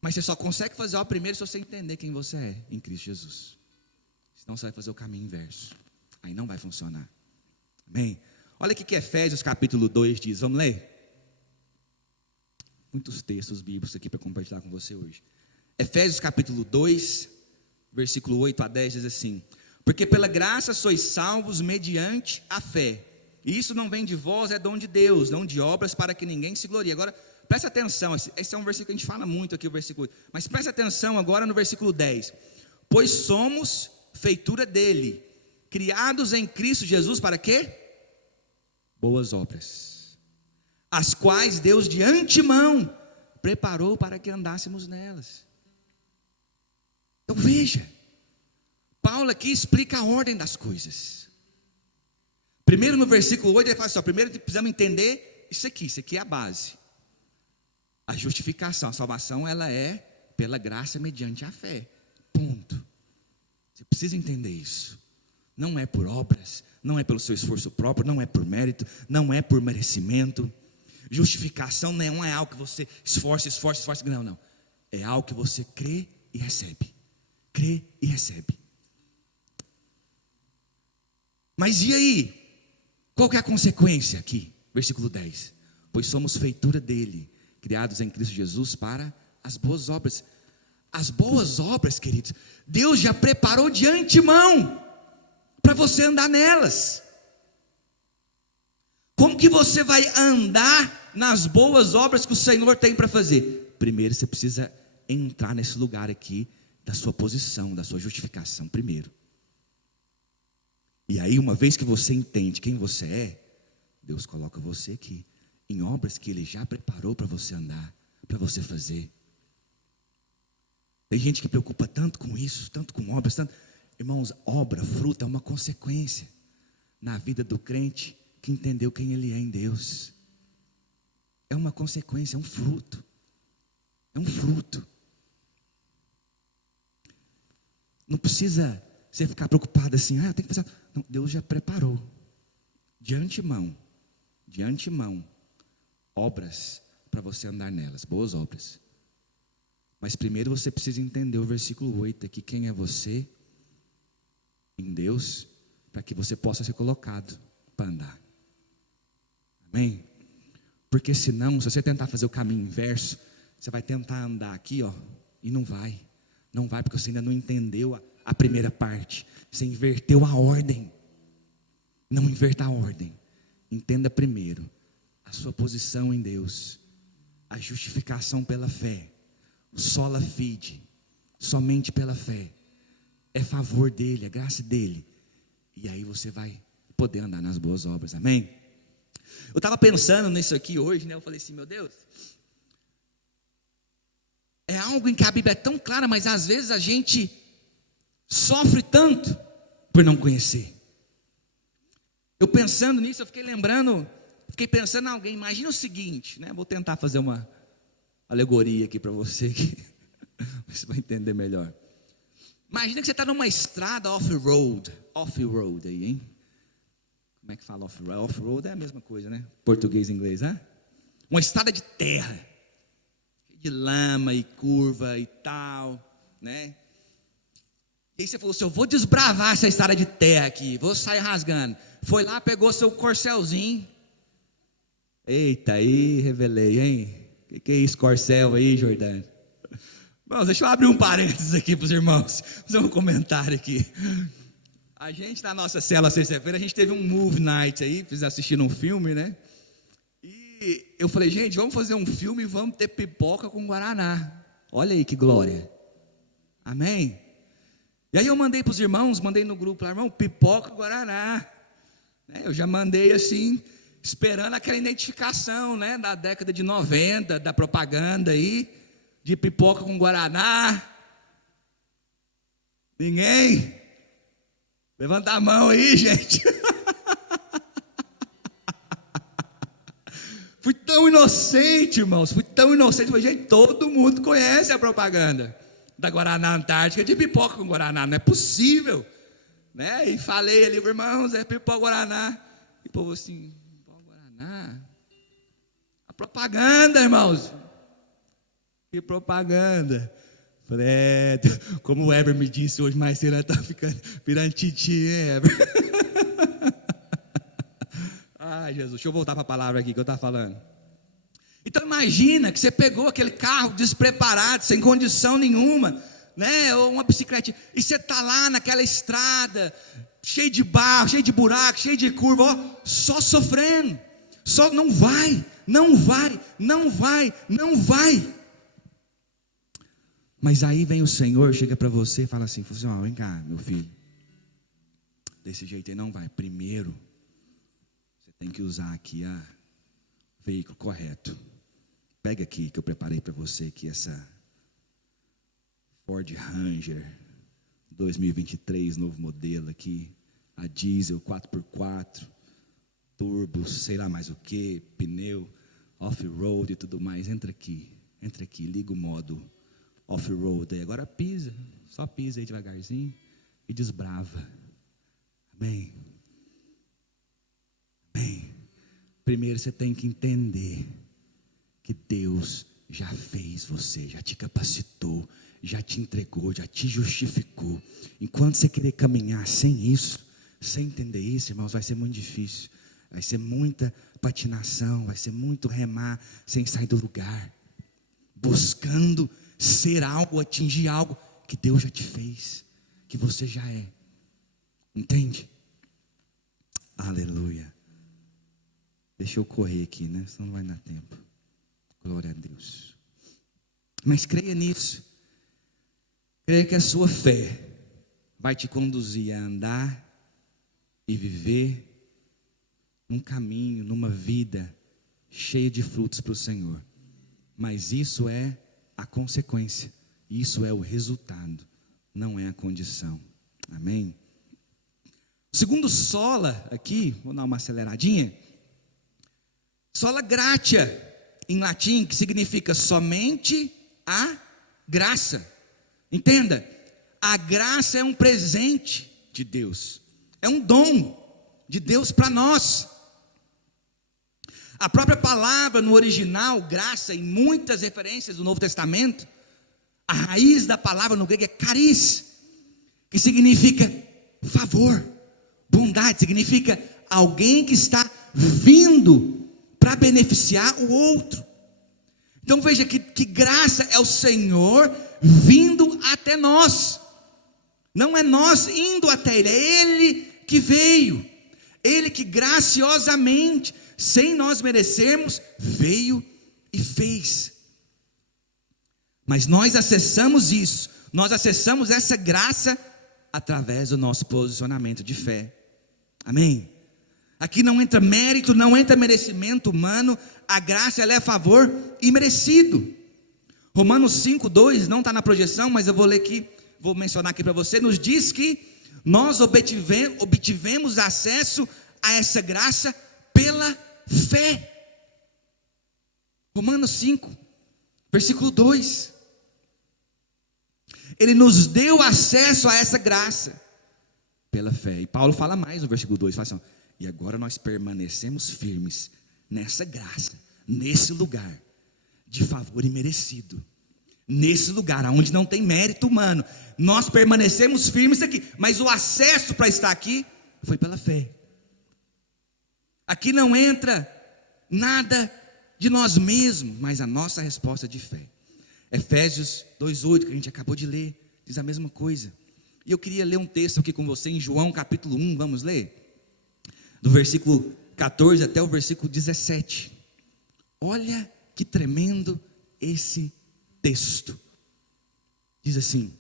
Mas você só consegue fazer a obra primeiro se você entender quem você é em Cristo Jesus. Senão você vai fazer o caminho inverso. Aí não vai funcionar. Amém? Olha o que Efésios capítulo 2 diz. Vamos ler? Muitos textos bíblicos aqui para compartilhar com você hoje. Efésios capítulo 2, versículo 8 a 10 diz assim: porque pela graça sois salvos mediante a fé. E isso não vem de vós, é dom de Deus, não de obras, para que ninguém se glorie. Agora, presta atenção, esse é um versículo que a gente fala muito aqui, o versículo 8. Mas presta atenção agora no versículo 10. Pois somos feitura dele, criados em Cristo Jesus para quê? Boas obras, as quais Deus de antemão preparou para que andássemos nelas. Então veja, Paulo aqui explica a ordem das coisas. Primeiro no versículo 8 ele fala assim: primeiro precisamos entender isso aqui é a base. A justificação, a salvação, ela é pela graça mediante a fé. Ponto. Você precisa entender isso. Não é por obras, não é pelo seu esforço próprio, não é por mérito, não é por merecimento. Justificação não é algo que você esforça. Não. É algo que você crê e recebe. Crê e recebe. Mas e aí? Qual que é a consequência aqui? Versículo 10. Pois somos feitura dele, criados em Cristo Jesus para as boas obras. As boas obras, queridos, Deus já preparou de antemão para você andar nelas. Como que você vai andar nas boas obras que o Senhor tem para fazer? primeiro você precisa entrar nesse lugar aqui da sua posição, da sua justificação primeiro. E aí, uma vez que você entende quem você é, Deus coloca você aqui em obras que Ele já preparou para você andar, para você fazer. Tem gente que preocupa tanto com isso, tanto com obras, tanto... Irmãos, obra, fruto é uma consequência na vida do crente que entendeu quem ele é em Deus. É uma consequência, é um fruto. É um fruto. Não precisa você ficar preocupado assim, eu tenho que fazer. Não, Deus já preparou. De antemão, obras para você andar nelas, boas obras. Mas primeiro você precisa entender o versículo 8 aqui, quem é você em Deus, para que você possa ser colocado para andar. Amém? Porque senão, se você tentar fazer o caminho inverso, você vai tentar andar aqui, e não vai. Não vai, porque você ainda não entendeu a primeira parte. Você inverteu a ordem. Não inverta a ordem. Entenda primeiro a sua posição em Deus, a justificação pela fé, o sola fide, somente pela fé. É favor dele, é graça dele. E aí você vai poder andar nas boas obras, amém? Eu estava pensando nisso aqui hoje, eu falei assim, meu Deus, é algo em que a Bíblia é tão clara, mas às vezes a gente sofre tanto por não conhecer. Eu pensando nisso, eu fiquei pensando em alguém. Imagina o seguinte, vou tentar fazer uma alegoria aqui para você, você vai entender melhor. Imagina que você está numa estrada off-road aí, hein? Como é que fala off-road? Off-road é a mesma coisa, né? Português e inglês, né? Uma estrada de terra, de lama e curva e tal, né? E aí você falou assim, eu vou desbravar essa estrada de terra aqui, vou sair rasgando. Foi lá, pegou seu corcelzinho. Eita, aí revelei, hein? O que é isso, corcel aí, Jordano? Bom, deixa eu abrir um parênteses aqui para os irmãos, fazer um comentário aqui. A gente, na nossa cela sexta-feira, a gente teve um movie night aí, assistindo um filme, né? E eu falei, gente, vamos fazer um filme e vamos ter pipoca com guaraná. Olha aí que glória. Amém? E aí eu mandei para os irmãos, mandei no grupo lá, irmão, pipoca com guaraná. Eu já mandei assim, esperando aquela identificação, da década de 90, da propaganda aí, de pipoca com guaraná. Ninguém? Levanta a mão aí, gente. Fui tão inocente, irmãos. Falei, gente, todo mundo conhece a propaganda da Guaraná Antártica de pipoca com guaraná. Não é possível. E falei ali, irmãos, é pipoca guaraná. E o povo assim, pipoca guaraná? A propaganda, irmãos. Que propaganda. Falei, como o Heber me disse hoje mais cedo, está ficando virando titi, hein, Heber? Ai, Jesus, deixa eu voltar para a palavra aqui que eu estava falando. Então imagina que você pegou aquele carro despreparado, sem condição nenhuma, ou uma bicicleta, e você está lá naquela estrada, cheio de barro, cheio de buraco, cheio de curva, só sofrendo, só não vai. Mas aí vem o Senhor, chega para você e fala assim, vem cá, meu filho, desse jeito aí não vai. Primeiro, você tem que usar aqui o veículo correto. Pega aqui que eu preparei para você aqui, essa Ford Ranger 2023, novo modelo aqui, a diesel 4x4, turbo, sei lá mais o que, pneu, off-road e tudo mais. Entra aqui, liga o modo off-road aí, agora pisa, só pisa aí devagarzinho e desbrava. Amém? Primeiro você tem que entender que Deus já fez você, já te capacitou, já te entregou, já te justificou. Enquanto você querer caminhar sem isso, sem entender isso, irmãos, vai ser muito difícil. Vai ser muita patinação, vai ser muito remar sem sair do lugar, buscando ser algo, atingir algo que Deus já te fez, que você já é. Entende? Aleluia. Deixa eu correr aqui, senão não vai dar tempo. Glória a Deus. Mas creia nisso. Creia que a sua fé vai te conduzir a andar e viver num caminho, numa vida cheia de frutos para o Senhor. Mas isso é a consequência, isso é o resultado, não é a condição. Amém? O segundo sola aqui, vou dar uma aceleradinha. Sola gratia, em latim, que significa somente a graça. Entenda, a graça é um presente de Deus, é um dom de Deus para nós. A própria palavra no original, graça, em muitas referências do Novo Testamento, a raiz da palavra no grego é charis, que significa favor, bondade, significa alguém que está vindo para beneficiar o outro. Então veja que graça é o Senhor vindo até nós, não é nós indo até Ele, é Ele que veio, Ele que graciosamente, sem nós merecermos, veio e fez. Mas nós acessamos isso, nós acessamos essa graça através do nosso posicionamento de fé. Amém? Aqui não entra mérito, não entra merecimento humano, a graça ela é a favor imerecido. Romanos 5:2, não está na projeção, mas eu vou ler aqui, vou mencionar aqui para você, nos diz que nós obtivemos acesso a essa graça pela fé. Romanos 5, versículo 2. Ele nos deu acesso a essa graça pela fé. E Paulo fala mais no versículo 2, fala assim, e agora nós permanecemos firmes nessa graça, nesse lugar de favor imerecido, nesse lugar onde não tem mérito humano, nós permanecemos firmes aqui, mas o acesso para estar aqui foi pela fé. Aqui não entra nada de nós mesmos, mas a nossa resposta de fé. Efésios 2:8, que a gente acabou de ler, diz a mesma coisa. E eu queria ler um texto aqui com você em João capítulo 1, vamos ler? Do versículo 14 até o versículo 17. Olha que tremendo esse texto. Diz assim: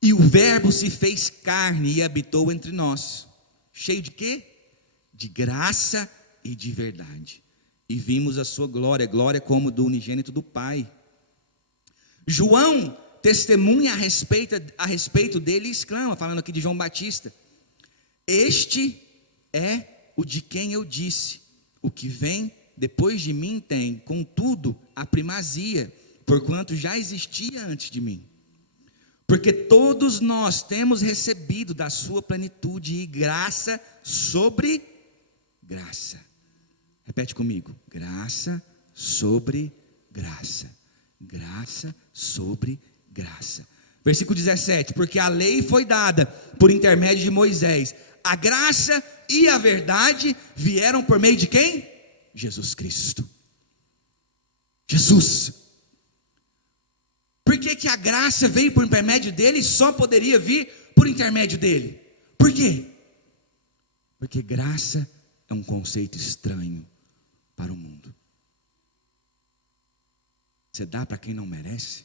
e o verbo se fez carne e habitou entre nós, cheio de quê? De graça e de verdade. E vimos a sua glória, glória como do unigênito do Pai. João testemunha a respeito dele e exclama, falando aqui de João Batista: este é o de quem eu disse, o que vem depois de mim tem, contudo, a primazia, porquanto já existia antes de mim. Porque todos nós temos recebido da sua plenitude e graça sobre graça. Repete comigo: graça sobre graça. Graça sobre graça. Versículo 17: porque a lei foi dada por intermédio de Moisés, a graça e a verdade vieram por meio de quem? Jesus Cristo. Jesus. Por que a graça veio por intermédio dele e só poderia vir por intermédio dele? Por quê? Porque graça é um conceito estranho para o mundo. Você dá para quem não merece,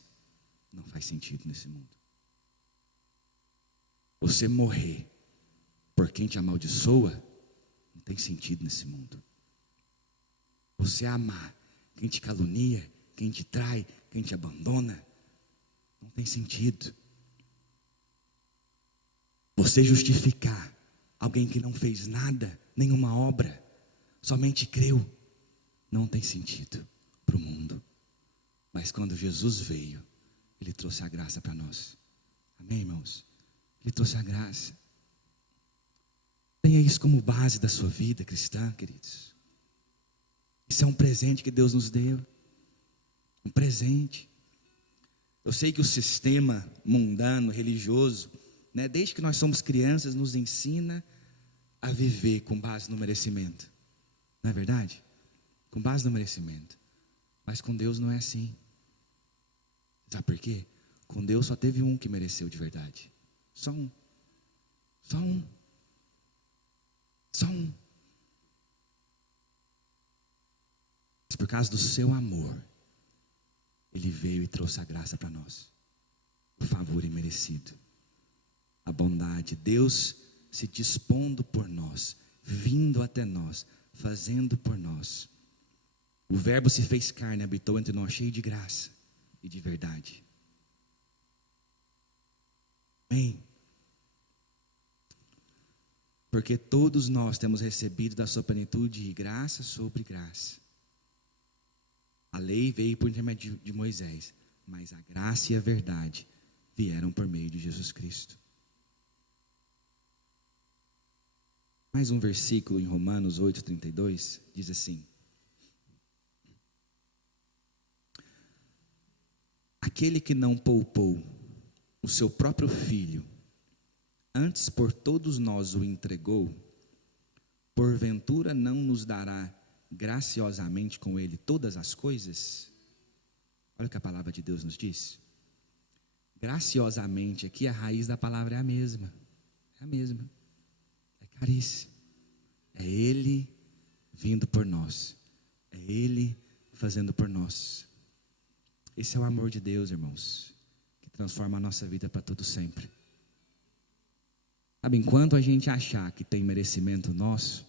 não faz sentido nesse mundo. Você morrer por quem te amaldiçoa, não tem sentido nesse mundo. Você amar quem te calunia, quem te trai, quem te abandona, não tem sentido. Você justificar alguém que não fez nada, nenhuma obra, somente creu, não tem sentido para o mundo. Mas quando Jesus veio, Ele trouxe a graça para nós. Amém, irmãos? Ele trouxe a graça. Tenha isso como base da sua vida cristã, queridos. Isso é um presente que Deus nos deu. Um presente. Eu sei que o sistema mundano, religioso, desde que nós somos crianças, nos ensina a viver com base no merecimento. Não é verdade? Com base no merecimento. Mas com Deus não é assim. Sabe por quê? Com Deus só teve um que mereceu de verdade. Só um. Só um. Só um. Mas por causa do seu amor, Ele veio e trouxe a graça para nós, o favor imerecido, a bondade, Deus se dispondo por nós, vindo até nós, fazendo por nós. O Verbo se fez carne, habitou entre nós, cheio de graça e de verdade. Amém? Porque todos nós temos recebido da sua plenitude graça sobre graça. A lei veio por intermédio de Moisés, mas a graça e a verdade vieram por meio de Jesus Cristo. Mais um versículo em Romanos 8:32 diz assim: aquele que não poupou o seu próprio filho, antes por todos nós o entregou, porventura não nos dará graciosamente com ele todas as coisas? Olha o que a palavra de Deus nos diz. Graciosamente, aqui a raiz da palavra é a mesma. É a mesma. É carícia. É Ele vindo por nós. É Ele fazendo por nós. Esse é o amor de Deus, irmãos, que transforma a nossa vida para todo sempre. Sabe, enquanto a gente achar que tem merecimento nosso,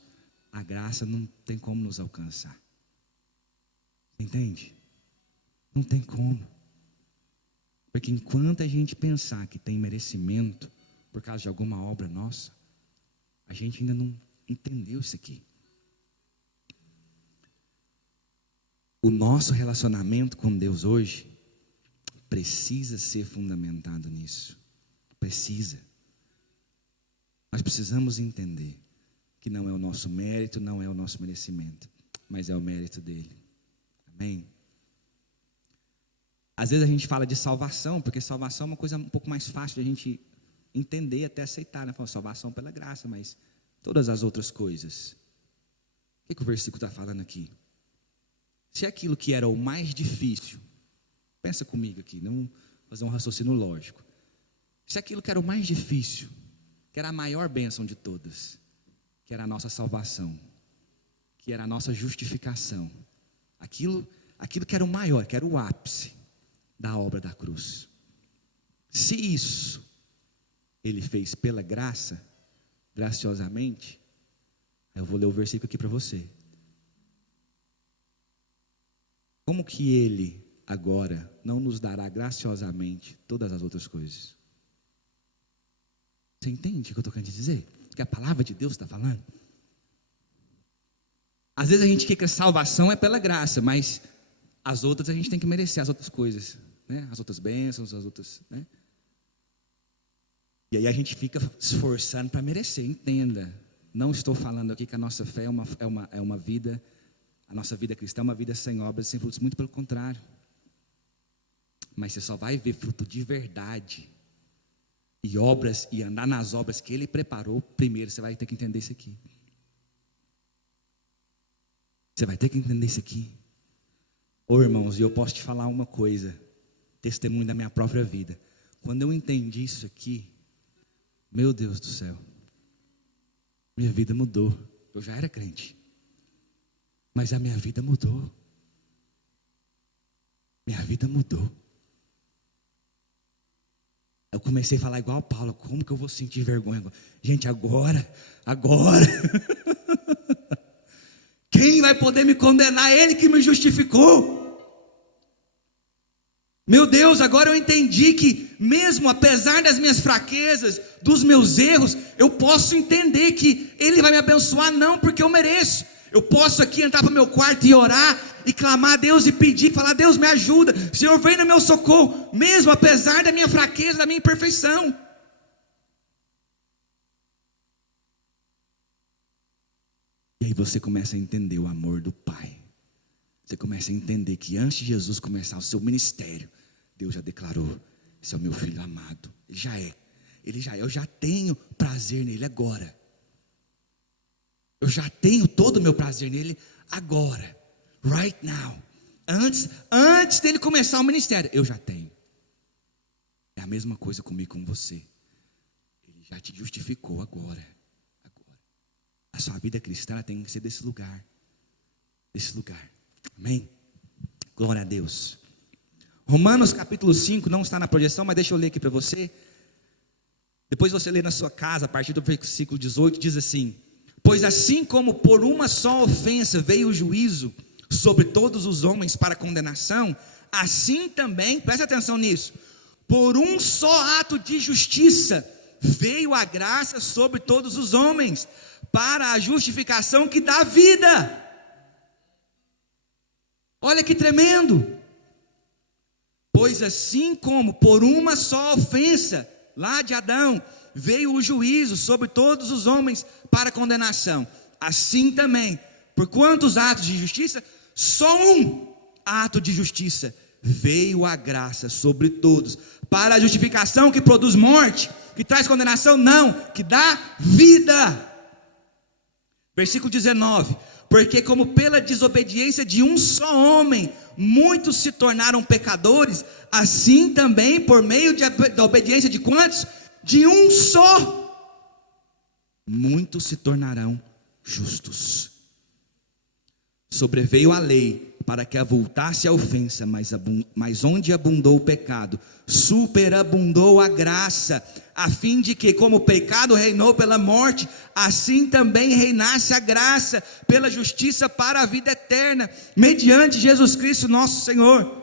a graça não tem como nos alcançar. Entende? Não tem como. Porque enquanto a gente pensar que tem merecimento por causa de alguma obra nossa, a gente ainda não entendeu isso aqui. O nosso relacionamento com Deus hoje precisa ser fundamentado nisso. Precisa. Nós precisamos entender que não é o nosso mérito, não é o nosso merecimento, mas é o mérito dele. Amém? Às vezes a gente fala de salvação, porque salvação é uma coisa um pouco mais fácil de a gente entender, até aceitar, né? Fala, salvação pela graça, mas todas as outras coisas. O que o versículo está falando aqui? Se aquilo que era o mais difícil, pensa comigo aqui, não fazer um raciocínio lógico. Se aquilo que era o mais difícil, que era a maior bênção de todas, que era a nossa salvação, que era a nossa justificação, aquilo que era o maior, que era o ápice da obra da cruz. Se isso Ele fez pela graça, graciosamente, eu vou ler o versículo aqui para você. Como que Ele agora não nos dará graciosamente todas as outras coisas? Você entende o que eu estou querendo dizer? O que a palavra de Deus está falando? Às vezes a gente quer que a salvação é pela graça, mas as outras a gente tem que merecer, as outras coisas, né? As outras bênçãos, as outras, né? E aí a gente fica se esforçando para merecer. Entenda, não estou falando aqui que a nossa fé é uma vida, a nossa vida cristã é uma vida sem obras e sem frutos, muito pelo contrário. Mas você só vai ver fruto de verdade e obras, e andar nas obras que Ele preparou primeiro. Você vai ter que entender isso aqui. Você vai ter que entender isso aqui. Ô irmãos, e eu posso te falar uma coisa, testemunho da minha própria vida. Quando eu entendi isso aqui, meu Deus do céu, minha vida mudou. Eu já era crente, mas a minha vida mudou. Minha vida mudou. Eu comecei a falar igual a Paulo. Como que eu vou sentir vergonha? Gente, agora quem vai poder me condenar? Ele que me justificou. Meu Deus, agora eu entendi que mesmo apesar das minhas fraquezas, dos meus erros, eu posso entender que Ele vai me abençoar, não porque eu mereço. Eu posso aqui entrar para o meu quarto e orar e clamar a Deus e pedir, falar: Deus, me ajuda, Senhor, vem no meu socorro, mesmo apesar da minha fraqueza, da minha imperfeição. E aí você começa a entender o amor do Pai. Você começa a entender que antes de Jesus começar o seu ministério, Deus já declarou: esse é o meu filho amado. Ele já é, eu já tenho prazer nele agora. Eu já tenho todo o meu prazer nele agora, right now. Antes dele começar o ministério, eu já tenho. É a mesma coisa comigo, com você. Ele já te justificou agora. A sua vida cristã tem que ser desse lugar. Amém? Glória a Deus. Romanos capítulo 5, não está na projeção, mas deixa eu ler aqui para você. Depois você lê na sua casa, a partir do versículo 18, diz assim: pois assim como por uma só ofensa veio o juízo sobre todos os homens para condenação, assim também, presta atenção nisso, por um só ato de justiça veio a graça sobre todos os homens, para a justificação que dá vida. Olha que tremendo. Pois assim como por uma só ofensa, lá de Adão, veio o juízo sobre todos os homens para condenação, assim também, por quantos atos de justiça? Só um ato de justiça veio a graça sobre todos, para a justificação que produz morte, que traz condenação? Não, que dá vida. Versículo 19: porque como pela desobediência de um só homem muitos se tornaram pecadores, assim também por meio da obediência de quantos? De um só, muitos se tornarão justos. Sobreveio a lei para que avultasse a ofensa, mas onde abundou o pecado, superabundou a graça, a fim de que, como o pecado reinou pela morte, assim também reinasse a graça pela justiça para a vida eterna, mediante Jesus Cristo nosso Senhor.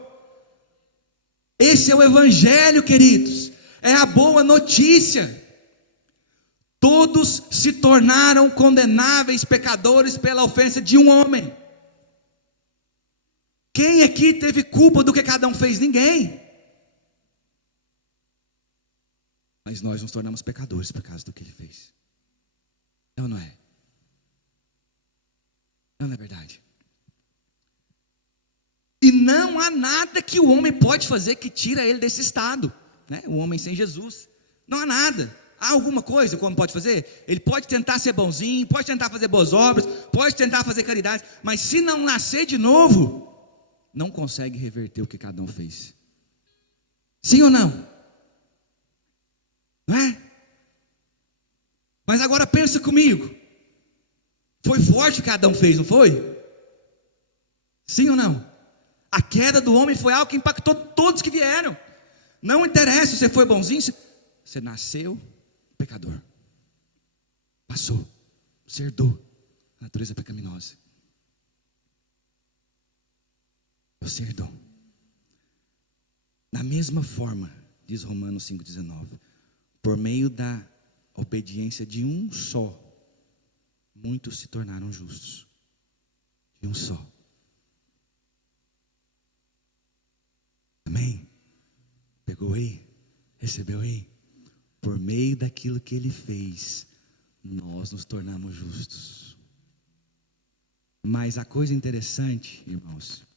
Esse é o evangelho, queridos, é a boa notícia. Todos se tornaram condenáveis pecadores pela ofensa de um homem. Quem aqui teve culpa do que cada um fez? Ninguém. Mas nós nos tornamos pecadores por causa do que ele fez. É ou não é? Não é verdade? E não há nada que o homem pode fazer que tira ele desse estado, né? O homem sem Jesus, não há nada. Há alguma coisa que o homem pode fazer? Ele pode tentar ser bonzinho, pode tentar fazer boas obras, pode tentar fazer caridade, mas se não nascer de novo, não consegue reverter o que cada um fez. Sim ou não? Não é? Mas agora pensa comigo. Foi forte o que Adão fez, não foi? Sim ou não? A queda do homem foi algo que impactou todos que vieram. Não interessa se você foi bonzinho, você nasceu pecador. Passou, você herdou a natureza pecaminosa. Você herdou. Da mesma forma, diz Romanos 5,19, por meio da obediência de um só, muitos se tornaram justos. De um só. Amém? Pegou aí? Recebeu aí? Por meio daquilo que ele fez, nós nos tornamos justos. Mas a coisa interessante, irmãos,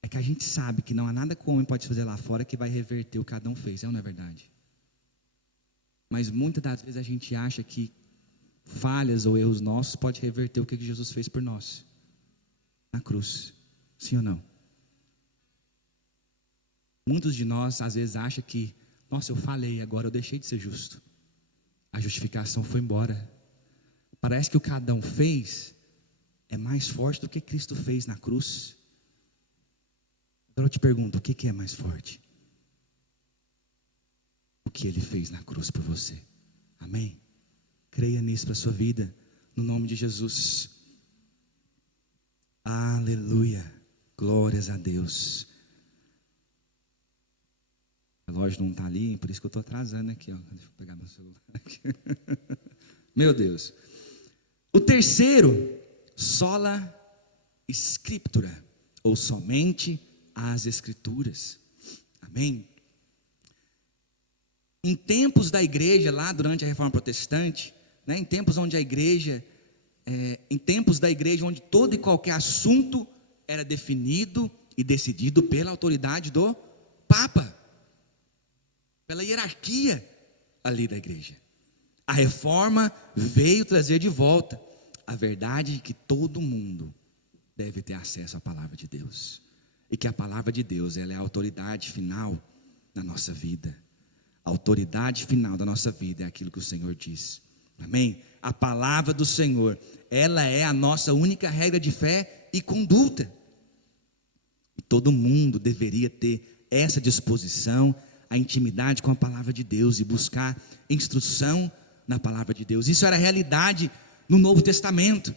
é que a gente sabe que não há nada que o homem pode fazer lá fora que vai reverter o que cada um fez, não é verdade? Mas muitas das vezes a gente acha que falhas ou erros nossos pode reverter o que Jesus fez por nós na cruz. Sim ou não? Muitos de nós às vezes acham que, nossa, eu falhei, agora eu deixei de ser justo. A justificação foi embora. Parece que o que cada um fez é mais forte do que Cristo fez na cruz. Agora eu te pergunto, o que é mais forte? O que ele fez na cruz por você. Amém? Creia nisso para a sua vida, no nome de Jesus. Aleluia, glórias a Deus. O relógio não está ali, por isso que eu estou atrasando aqui, ó. Deixa eu pegar meu celular aqui. Meu Deus. O terceiro, sola scriptura, ou somente as Escrituras. Amém? Em tempos da igreja, lá durante a Reforma Protestante, né, em tempos onde a igreja, onde todo e qualquer assunto era definido e decidido pela autoridade do Papa, pela hierarquia ali da igreja. A Reforma veio trazer de volta a verdade de que todo mundo deve ter acesso à palavra de Deus. E que a palavra de Deus, ela é a autoridade final na nossa vida. A autoridade final da nossa vida é aquilo que o Senhor diz. Amém? A palavra do Senhor, ela é a nossa única regra de fé e conduta. E todo mundo deveria ter essa disposição, a intimidade com a palavra de Deus e buscar instrução na palavra de Deus. Isso era realidade no Novo Testamento.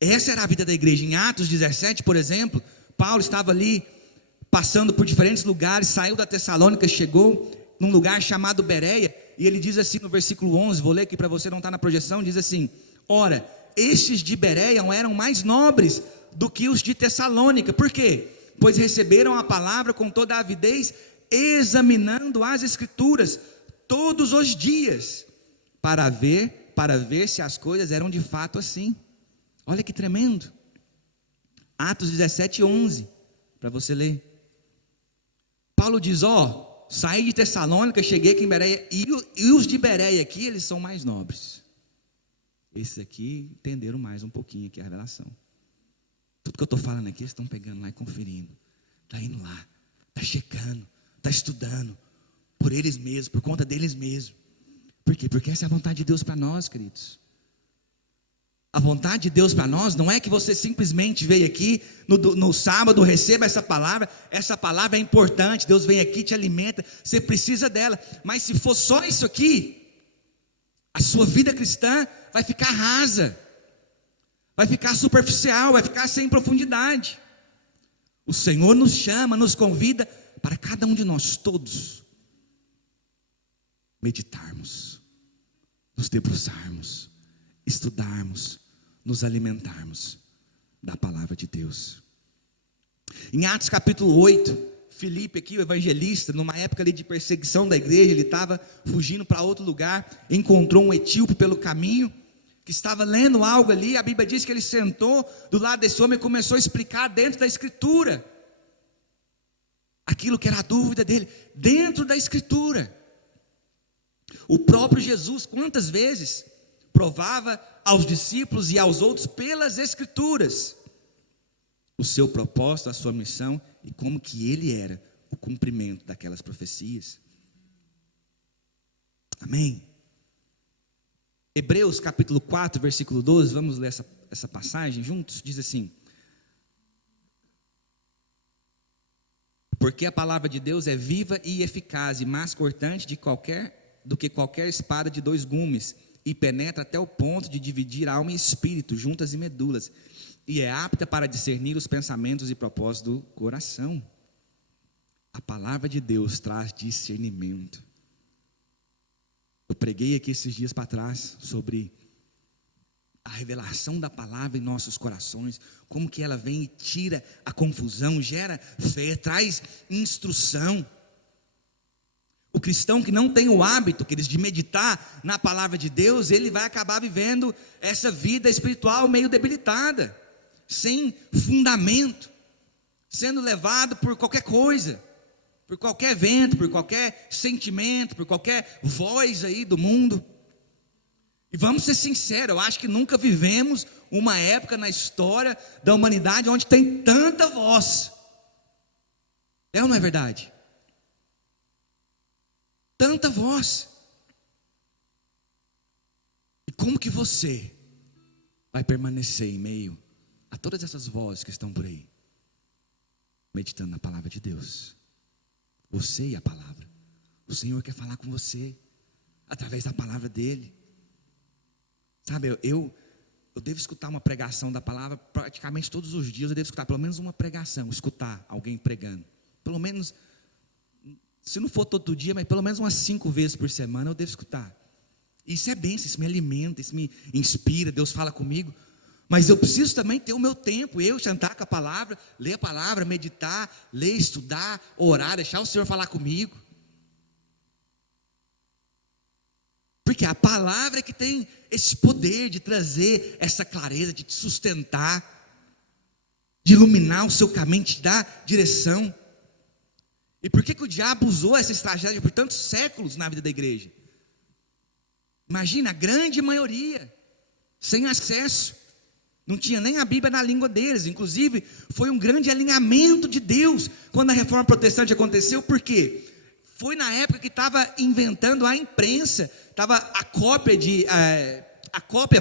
Essa era a vida da igreja. Em Atos 17, por exemplo, Paulo estava ali passando por diferentes lugares, saiu da Tessalônica, chegou num lugar chamado Bereia, e ele diz assim no versículo 11, vou ler aqui para você, não está na projeção, diz assim: ora, estes de Bereia eram mais nobres do que os de Tessalônica. Por quê? Pois receberam a palavra com toda a avidez, examinando as escrituras todos os dias, para ver se as coisas eram de fato assim. Olha que tremendo. Atos 17, 11, para você ler. Paulo diz: saí de Tessalônica, cheguei aqui em Bereia, e os de Bereia aqui, eles são mais nobres. Esses aqui entenderam mais um pouquinho aqui a revelação. Tudo que eu estou falando aqui, eles estão pegando lá e conferindo. Está indo lá, está checando, está estudando, por eles mesmos, por conta deles mesmos. Por quê? Porque essa é a vontade de Deus para nós, queridos. A vontade de Deus para nós não é que você simplesmente veio aqui no sábado, receba essa palavra é importante, Deus vem aqui, te alimenta, você precisa dela, mas se for só isso aqui, a sua vida cristã vai ficar rasa, vai ficar superficial, vai ficar sem profundidade. O Senhor nos chama, nos convida para cada um de nós todos meditarmos, nos debruçarmos, estudarmos, nos alimentarmos da palavra de Deus. Em Atos capítulo 8, Filipe aqui, o evangelista, numa época ali de perseguição da igreja, ele estava fugindo para outro lugar, encontrou um etíope pelo caminho, que estava lendo algo ali. A Bíblia diz que ele sentou do lado desse homem e começou a explicar dentro da escritura aquilo que era a dúvida dele, dentro da escritura. O próprio Jesus, quantas vezes provava aos discípulos e aos outros pelas escrituras o seu propósito, a sua missão e como que ele era o cumprimento daquelas profecias. Amém? Hebreus capítulo 4, versículo 12, vamos ler essa passagem juntos, diz assim: porque a palavra de Deus é viva e eficaz e mais cortante do que qualquer espada de dois gumes, e penetra até o ponto de dividir alma e espírito, juntas e medulas, e é apta para discernir os pensamentos e propósitos do coração. A palavra de Deus traz discernimento. Eu preguei aqui esses dias para trás sobre a revelação da palavra em nossos corações, como que ela vem e tira a confusão, gera fé, traz instrução. O cristão que não tem o hábito, queridos, de meditar na palavra de Deus, ele vai acabar vivendo essa vida espiritual meio debilitada, sem fundamento, sendo levado por qualquer coisa, por qualquer vento, por qualquer sentimento, por qualquer voz aí do mundo. E vamos ser sinceros, eu acho que nunca vivemos uma época na história da humanidade onde tem tanta voz. É ou não é verdade? Tanta voz. E como que você vai permanecer em meio a todas essas vozes que estão por aí, meditando na palavra de Deus? Você e a palavra. O Senhor quer falar com você através da palavra dele. Sabe, eu devo escutar uma pregação da palavra praticamente todos os dias. Eu devo escutar pelo menos uma pregação, escutar alguém pregando. Pelo menos, se não for todo dia, mas pelo menos umas 5 vezes por semana eu devo escutar. Isso é bênção, isso me alimenta, isso me inspira, Deus fala comigo. Mas eu preciso também ter o meu tempo, eu sentar com a palavra, ler a palavra, meditar, ler, estudar, orar, deixar o Senhor falar comigo. Porque a palavra é que tem esse poder de trazer essa clareza, de te sustentar, de iluminar o seu caminho, de te dar direção. E por que o diabo usou essa estratégia por tantos séculos na vida da igreja? Imagina, a grande maioria, sem acesso, não tinha nem a Bíblia na língua deles. Inclusive, foi um grande alinhamento de Deus quando a reforma protestante aconteceu. Por quê? Foi na época que estava inventando a imprensa, estava a cópia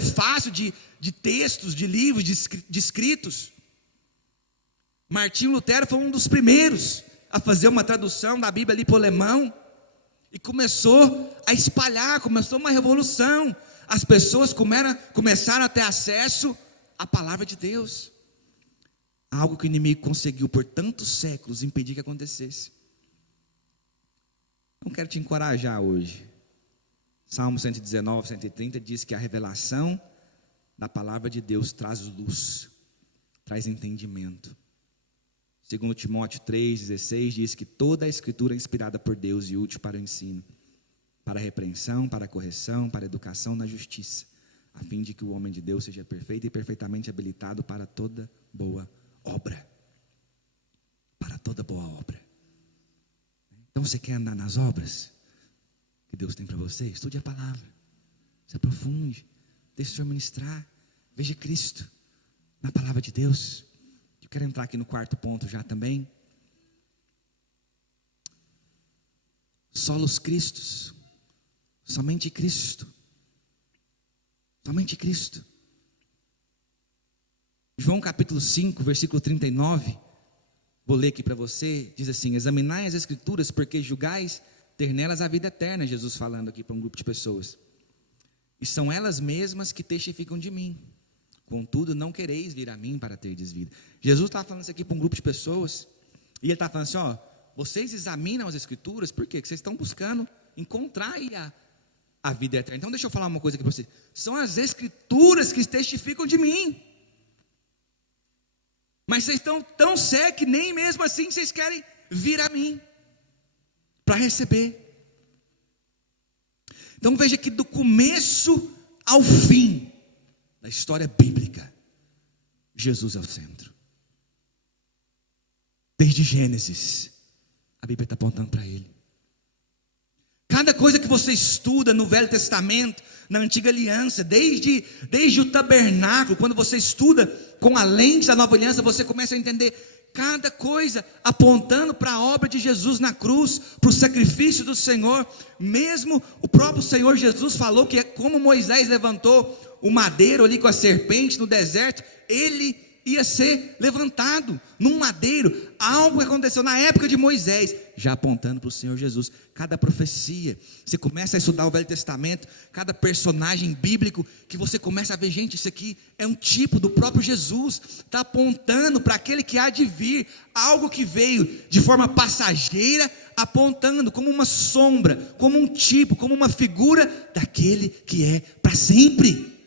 fácil de textos, de livros, de escritos. Martinho Lutero foi um dos primeiros a fazer uma tradução da Bíblia ali para o alemão, e começou a espalhar, começou uma revolução. As pessoas começaram a ter acesso à palavra de Deus, algo que o inimigo conseguiu por tantos séculos impedir que acontecesse. Não quero te encorajar hoje. Salmo 119, 130 diz que a revelação da palavra de Deus traz luz, traz entendimento. Segundo Timóteo 3,16 diz que toda a escritura é inspirada por Deus e útil para o ensino, para a repreensão, para a correção, para a educação na justiça, a fim de que o homem de Deus seja perfeito e perfeitamente habilitado para toda boa obra. Para toda boa obra. Então você quer andar nas obras que Deus tem para você? Estude a palavra, se aprofunde, deixe o Senhor ministrar, veja Cristo na palavra de Deus. Eu quero entrar aqui no quarto ponto já também. Solos Cristos, somente Cristo, somente Cristo. João capítulo 5, versículo 39, vou ler aqui para você, diz assim: examinai as escrituras, porque julgais ter nelas a vida eterna. Jesus falando aqui para um grupo de pessoas, e são elas mesmas que testificam de mim, contudo não quereis vir a mim para terdes vida. Jesus estava falando isso aqui para um grupo de pessoas, e ele estava falando assim, ó, vocês examinam as escrituras, por quê? Porque vocês estão buscando encontrar aí a vida eterna. Então deixa eu falar uma coisa aqui para vocês, são as escrituras que testificam de mim, mas vocês estão tão cegos que nem mesmo assim vocês querem vir a mim para receber. Então veja que do começo ao fim da história bíblica, Jesus é o centro. Desde Gênesis, a Bíblia está apontando para Ele. Cada coisa que você estuda no Velho Testamento, na Antiga Aliança, desde o tabernáculo, quando você estuda com a lente da Nova Aliança, você começa a entender cada coisa apontando para a obra de Jesus na cruz, para o sacrifício do Senhor. Mesmo o próprio Senhor Jesus falou que como Moisés levantou o madeiro ali com a serpente no deserto, ele ia ser levantado num madeiro. Algo que aconteceu na época de Moisés, já apontando para o Senhor Jesus. Cada profecia, você começa a estudar o Velho Testamento, cada personagem bíblico, que você começa a ver, gente, isso aqui é um tipo do próprio Jesus, está apontando para aquele que há de vir, algo que veio de forma passageira, apontando como uma sombra, como um tipo, como uma figura daquele que é para sempre.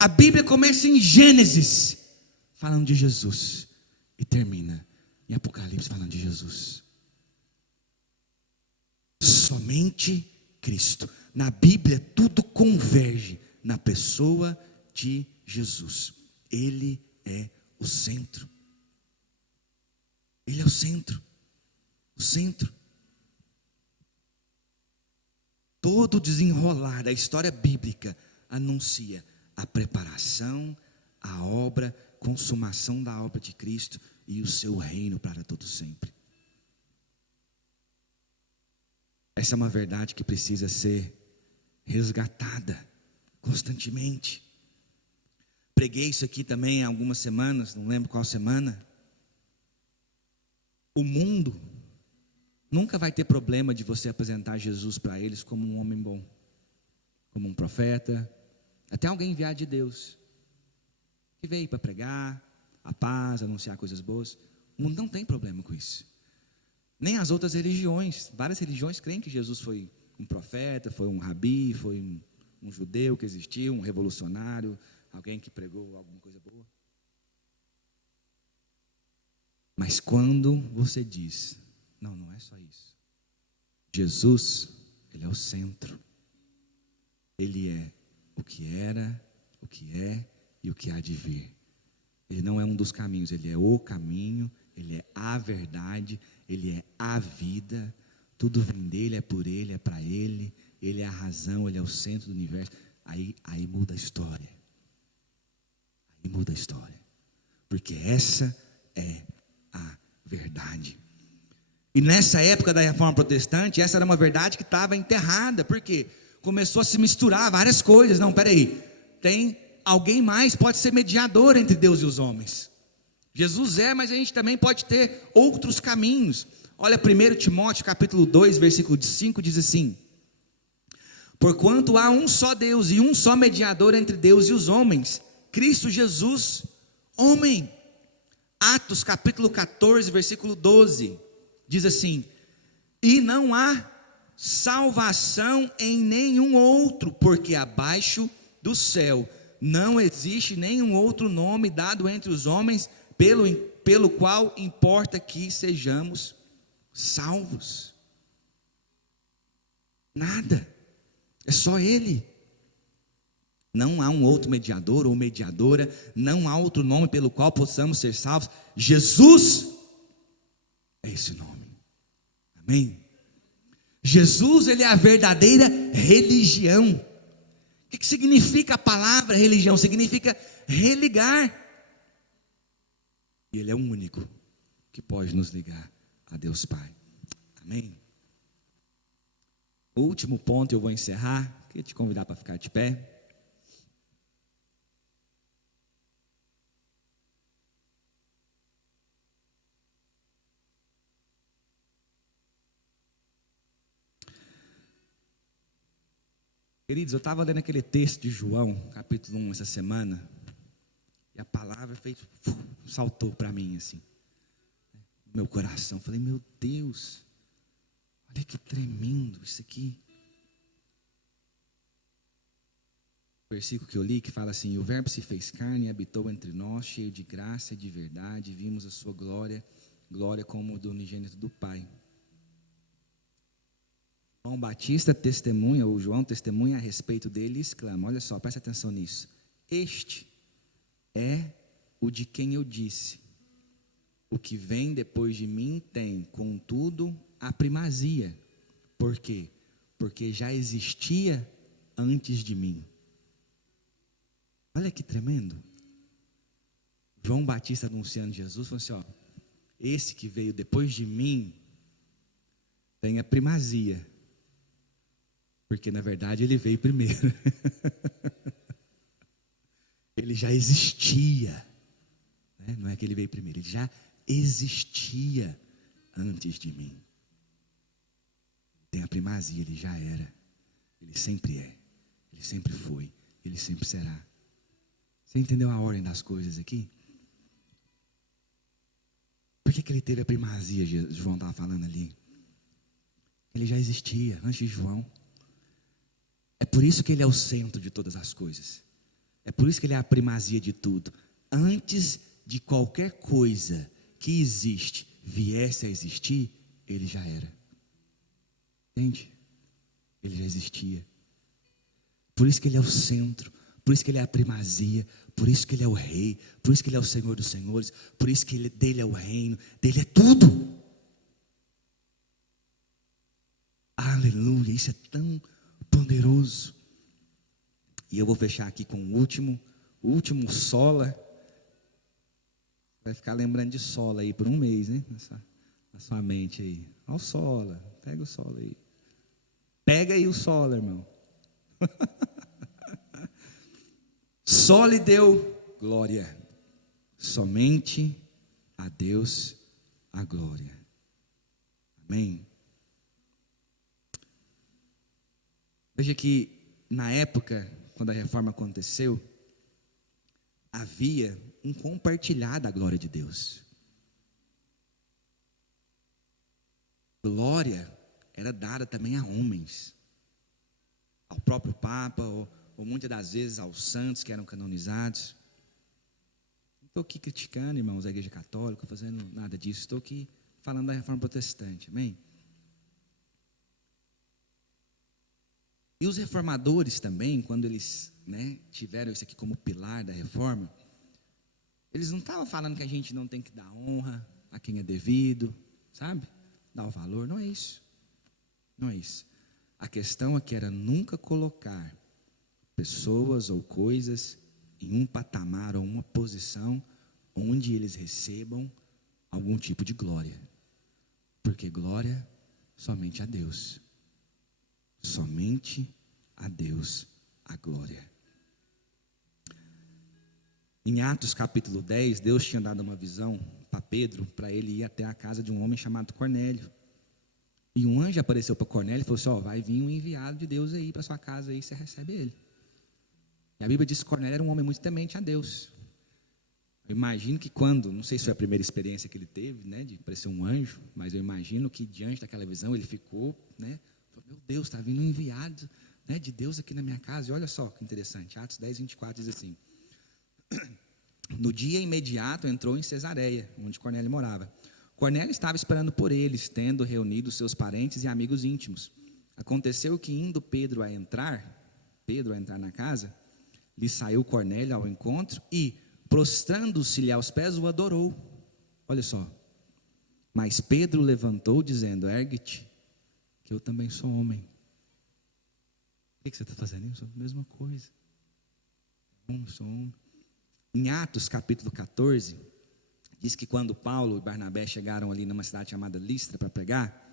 A Bíblia começa em Gênesis, falando de Jesus, e termina em Apocalipse, falando de Jesus. Somente Cristo. Na Bíblia, tudo converge na pessoa de Jesus. Ele é o centro. Ele é o centro. O centro. Todo o desenrolar da história bíblica anuncia a preparação, a obra, consumação da obra de Cristo e o seu reino para todo sempre. Essa é uma verdade que precisa ser resgatada constantemente. Preguei isso aqui também há algumas semanas, não lembro qual semana. O mundo nunca vai ter problema de você apresentar Jesus para eles como um homem bom, como um profeta, até alguém enviado de Deus, que veio para pregar a paz, anunciar coisas boas. O mundo não tem problema com isso. Nem as outras religiões. Várias religiões creem que Jesus foi um profeta, foi um rabi, foi um judeu que existiu, um revolucionário, alguém que pregou alguma coisa boa. Mas quando você diz, não é só isso. Jesus, Ele é o centro. Ele é o que era, o que é e o que há de vir. Ele não é um dos caminhos, Ele é o caminho, Ele é a verdade, Ele é a vida. Tudo vem dEle, é por Ele, é para Ele. Ele é a razão, Ele é o centro do universo. Aí muda a história. Aí muda a história. Porque essa é a verdade. E nessa época da Reforma Protestante, essa era uma verdade que estava enterrada. Por quê? Começou a se misturar várias coisas. Não, peraí, tem alguém mais pode ser mediador entre Deus e os homens. Jesus é, mas a gente também pode ter outros caminhos. Olha, 1 Timóteo capítulo 2, versículo 5 diz assim: porquanto há um só Deus e um só mediador entre Deus e os homens, Cristo Jesus, homem. Atos capítulo 14, versículo 12, diz assim: e não há salvação em nenhum outro, porque abaixo do céu não existe nenhum outro nome dado entre os homens, pelo qual importa que sejamos salvos. Nada, é só Ele. Não há um outro mediador ou mediadora, não há outro nome pelo qual possamos ser salvos. Jesus é esse nome. Amém? Jesus, Ele é a verdadeira religião. O que significa a palavra religião? Significa religar. E Ele é o único que pode nos ligar a Deus Pai. Amém? O último ponto, eu vou encerrar. Queria te convidar para ficar de pé. Queridos, eu estava lendo aquele texto de João, capítulo 1, essa semana, e a palavra saltou para mim assim, no meu coração. Falei, meu Deus, olha que tremendo isso aqui. O versículo que eu li, que fala assim: o verbo se fez carne e habitou entre nós, cheio de graça e de verdade, e vimos a sua glória, glória como do unigênito do Pai. João Batista testemunha, ou João testemunha a respeito dele e exclama, olha só, presta atenção nisso: este é o de quem eu disse, o que vem depois de mim tem, contudo, a primazia. Por quê? Porque já existia antes de mim. Olha que tremendo. João Batista anunciando Jesus, falou assim, ó, esse que veio depois de mim tem a primazia. Porque na verdade ele veio primeiro. Ele já existia, né? Não é que ele veio primeiro, ele já existia antes de mim. Tem a primazia, ele já era. Ele sempre é, ele sempre foi, ele sempre será. Você entendeu a ordem das coisas aqui? Por que ele teve a primazia? João estava falando ali. Ele já existia antes de João. É por isso que ele é o centro de todas as coisas. É por isso que ele é a primazia de tudo. Antes de qualquer coisa que existe viesse a existir, ele já era. Entende? Ele já existia. Por isso que ele é o centro, por isso que ele é a primazia, por isso que ele é o rei, por isso que ele é o Senhor dos senhores, por isso que dele é o reino, dele é tudo. Aleluia, isso é tão poderoso. E eu vou fechar aqui com o último sola. Vai ficar lembrando de sola aí por um mês, né? Na sua mente aí. Olha o sola, pega o sola aí. Pega aí o sola, irmão. Só lhe deu glória. Somente a Deus a glória. Amém? Veja que na época, quando a reforma aconteceu, havia um compartilhar da glória de Deus. Glória era dada também a homens, ao próprio Papa, ou muitas das vezes aos santos que eram canonizados. Não estou aqui criticando, irmãos, a igreja católica, fazendo nada disso. Estou aqui falando da reforma protestante, amém? E os reformadores também, quando eles, tiveram isso aqui como pilar da reforma, eles não estavam falando que a gente não tem que dar honra a quem é devido, sabe? Dar o valor, não é isso. Não é isso. A questão aqui era nunca colocar pessoas ou coisas em um patamar ou uma posição onde eles recebam algum tipo de glória. Porque glória somente a Deus. Somente a Deus a glória. Em Atos capítulo 10, Deus tinha dado uma visão para Pedro, para ele ir até a casa de um homem chamado Cornélio. E um anjo apareceu para Cornélio e falou assim: vai vir um enviado de Deus aí para sua casa, aí você recebe ele. E a Bíblia diz que Cornélio era um homem muito temente a Deus. Eu imagino que quando, não sei se foi a primeira experiência que ele teve, né, de aparecer um anjo, mas eu imagino que diante daquela visão ele ficou, né, falou: meu Deus, está vindo um enviado, né, de Deus aqui na minha casa. E olha só que interessante, Atos 10, 24 diz assim: no dia imediato entrou em Cesareia, onde Cornélio morava. Cornélio estava esperando por eles, tendo reunido seus parentes e amigos íntimos. Aconteceu que, indo Pedro a entrar na casa, lhe saiu Cornélio ao encontro e, prostrando-se-lhe aos pés, o adorou. Olha só. Mas Pedro levantou, dizendo: ergue-te, que eu também sou homem. O que você está fazendo? Eu sou a mesma coisa. Eu sou homem. Em Atos capítulo 14, diz que quando Paulo e Barnabé chegaram ali numa cidade chamada Listra para pregar,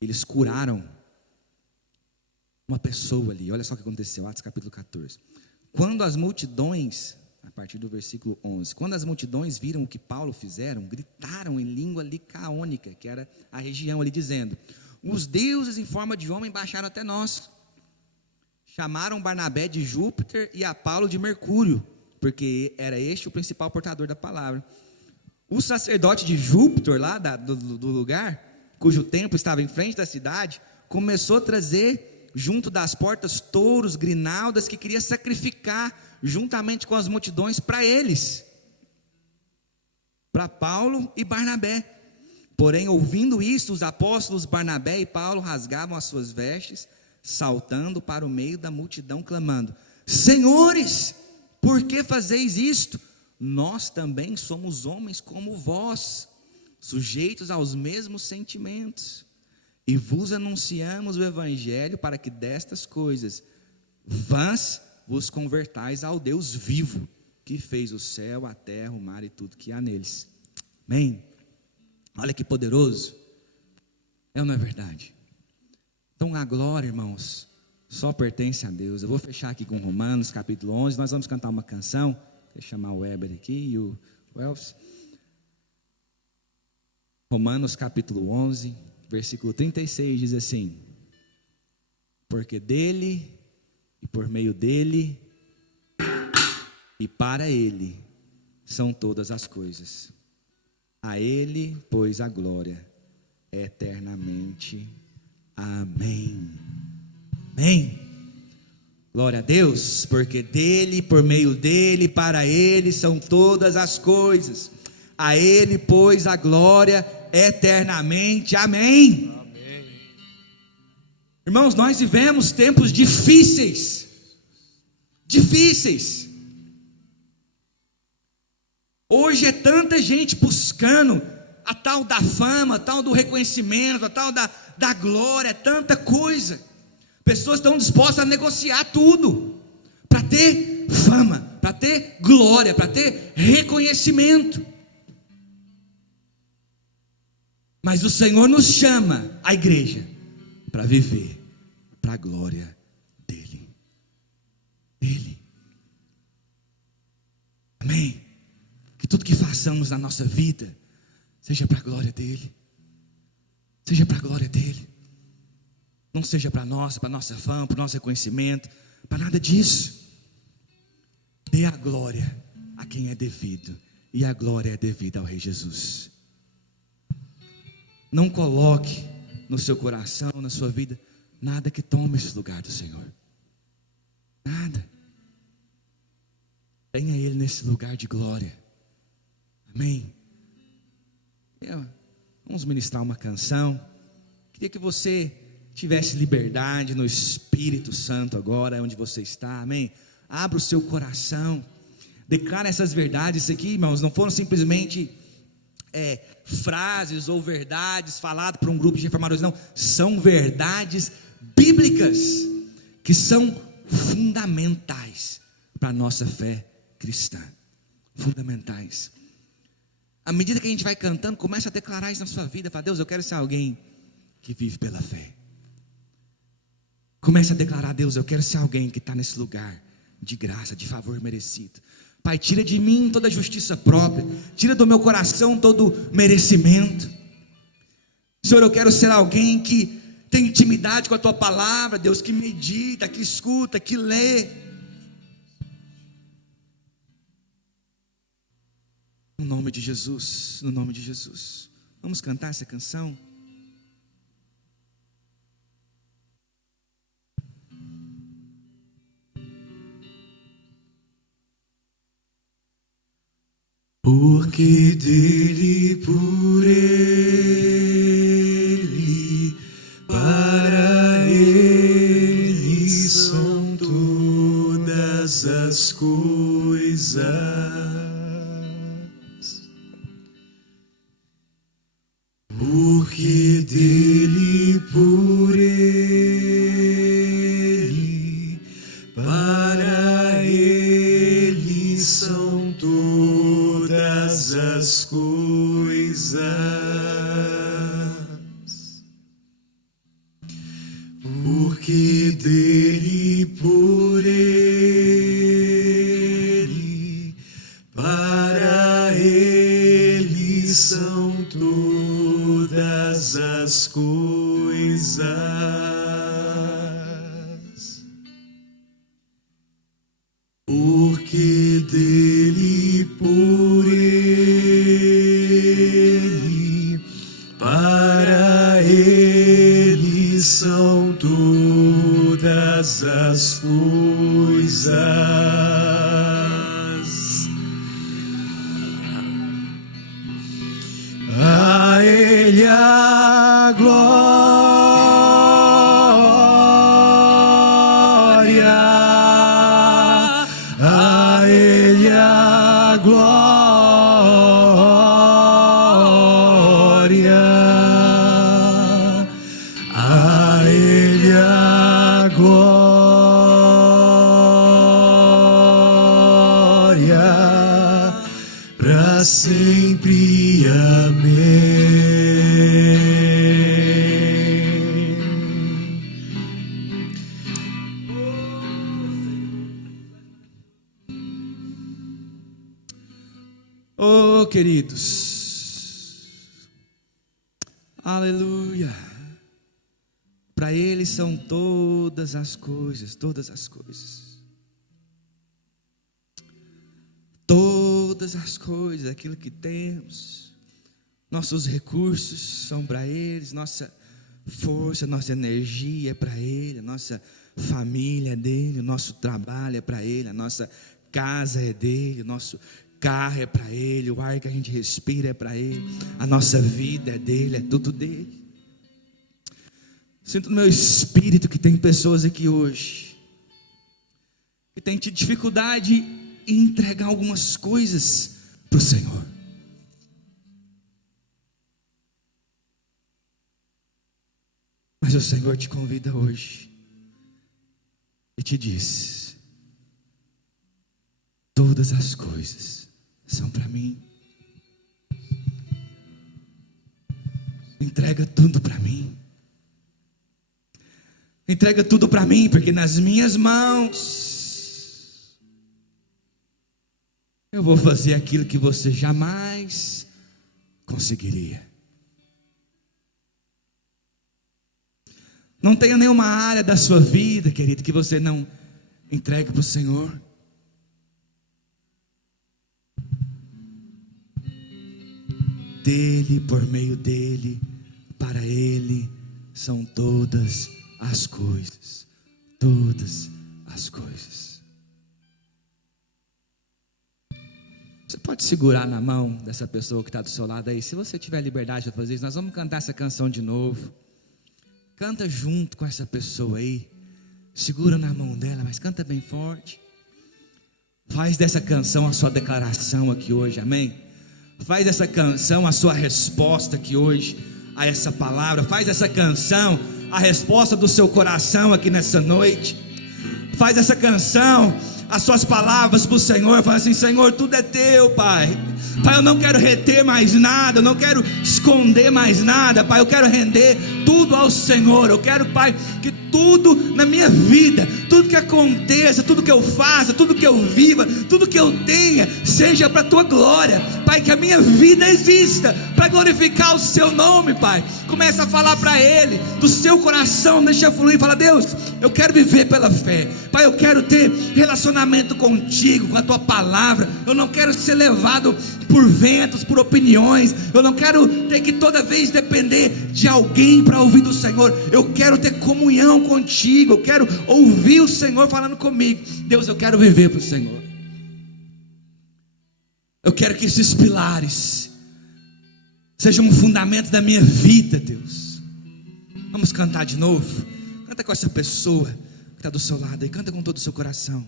eles curaram uma pessoa ali. Olha só o que aconteceu, Atos capítulo 14. Quando as multidões, a partir do versículo 11, quando as multidões viram o que Paulo fizeram, gritaram em língua licaônica, que era a região ali, dizendo: os deuses em forma de homem baixaram até nós. Chamaram Barnabé de Júpiter e a Paulo de Mercúrio, porque era este o principal portador da palavra. O sacerdote de Júpiter, lá do lugar, cujo templo estava em frente da cidade, começou a trazer junto das portas touros, grinaldas, que queria sacrificar juntamente com as multidões para eles, para Paulo e Barnabé. Porém, ouvindo isto, os apóstolos Barnabé e Paulo rasgavam as suas vestes, saltando para o meio da multidão, clamando: senhores, por que fazeis isto? Nós também somos homens como vós, sujeitos aos mesmos sentimentos, e vos anunciamos o evangelho para que destas coisas vãs vos convertais ao Deus vivo, que fez o céu, a terra, o mar e tudo que há neles. Amém? Olha que poderoso. É ou não é verdade? Então a glória, irmãos, só pertence a Deus. Eu vou fechar aqui com Romanos capítulo 11. Nós vamos cantar uma canção. Deixa eu chamar o Weber aqui e o Wells. Romanos capítulo 11, versículo 36 diz assim: porque dele, e por meio dele, e para ele, são todas as coisas. A ele, pois, a glória eternamente. Amém. Amém. Glória a Deus, porque dele, por meio dele, para ele são todas as coisas. A ele, pois, a glória eternamente. Amém. Amém. Irmãos, nós vivemos tempos difíceis. Difíceis. Hoje é tanta gente buscando a tal da fama, a tal do reconhecimento, a tal da glória, tanta coisa. Pessoas estão dispostas a negociar tudo para ter fama, para ter glória, para ter reconhecimento. Mas o Senhor nos chama, a igreja, para viver para a glória dele. Dele. Amém? Que tudo que façamos na nossa vida seja para a glória dele. Seja para a glória dele. Não seja para nossa fama, para o nosso reconhecimento, para nada disso. Dê a glória a quem é devido, e a glória é devida ao Rei Jesus. Não coloque no seu coração, na sua vida, nada que tome esse lugar do Senhor. Nada. Tenha Ele nesse lugar de glória. Amém. Vamos ministrar uma canção. Queria que você tivesse liberdade no Espírito Santo agora, onde você está, amém? Abra o seu coração, declara essas verdades. Isso aqui, irmãos, não foram simplesmente frases ou verdades faladas por um grupo de reformadores, não, são verdades bíblicas, que são fundamentais para a nossa fé cristã, fundamentais. À medida que a gente vai cantando, começa a declarar isso na sua vida. Fala: Deus, eu quero ser alguém que vive pela fé. Começa a declarar: Deus, eu quero ser alguém que está nesse lugar de graça, de favor merecido. Pai, tira de mim toda justiça própria, tira do meu coração todo merecimento. Senhor, eu quero ser alguém que tem intimidade com a Tua palavra, Deus, que medita, que escuta, que lê. No nome de Jesus, no nome de Jesus. Vamos cantar essa canção? Porque dele, por ele, para ele são todas as coisas. Porque dele, por ele, para ele são todas as coisas. Porque dele, por ele, para ele são todas as coisas. Porque dele, por ele, para ele são todas as coisas. A ele a glória, a ele a glória, a ele a glória, para sempre. Amém. Oh, queridos, aleluia. Para Ele são todas as coisas, todas as coisas. Todas as coisas, aquilo que temos, nossos recursos são para eles, nossa força, nossa energia é para Ele, a nossa família é dele, o nosso trabalho é para Ele, a nossa casa é dele, o nosso carro é para Ele, o ar que a gente respira é para Ele, a nossa vida é dele, é tudo dele. Sinto no meu espírito que tem pessoas aqui hoje que têm tido dificuldade em entregar algumas coisas para o Senhor. Mas o Senhor te convida hoje e te diz: todas as coisas são para mim. Entrega tudo para mim. Entrega tudo para mim, porque nas minhas mãos eu vou fazer aquilo que você jamais conseguiria. Não tenha nenhuma área da sua vida, querido, que você não entregue para o Senhor. Dele, por meio dele, para ele são todas as coisas. Todas as coisas. Você pode segurar na mão dessa pessoa que está do seu lado aí. Se você tiver liberdade de fazer isso, nós vamos cantar essa canção de novo. Canta junto com essa pessoa aí. Segura na mão dela, mas canta bem forte. Faz dessa canção a sua declaração aqui hoje, amém? Faz dessa canção a sua resposta aqui hoje a essa palavra. Faz dessa canção a resposta do seu coração aqui nessa noite. Faz dessa canção as suas palavras para o Senhor. Fala assim: Senhor, tudo é teu, Pai. Pai, eu não quero reter mais nada, eu não quero esconder mais nada, Pai, eu quero render tudo ao Senhor. Eu quero, Pai, que tudo na minha vida, tudo que aconteça, tudo que eu faça, tudo que eu viva, tudo que eu tenha, seja para a Tua glória, Pai, que a minha vida exista para glorificar o Seu nome, Pai. Começa a falar para Ele, do seu coração, deixa fluir, fala: Deus, eu quero viver pela fé, Pai, eu quero ter relacionamento contigo, com a Tua palavra, eu não quero ser levado por ventos, por opiniões, eu não quero ter que toda vez depender de alguém para ouvir do Senhor, eu quero ter comunhão contigo, eu quero ouvir o Senhor falando comigo. Deus, eu quero viver para o Senhor, eu quero que esses pilares sejam um fundamento da minha vida, Deus. Vamos cantar de novo, canta com essa pessoa que está do seu lado aí, canta com todo o seu coração.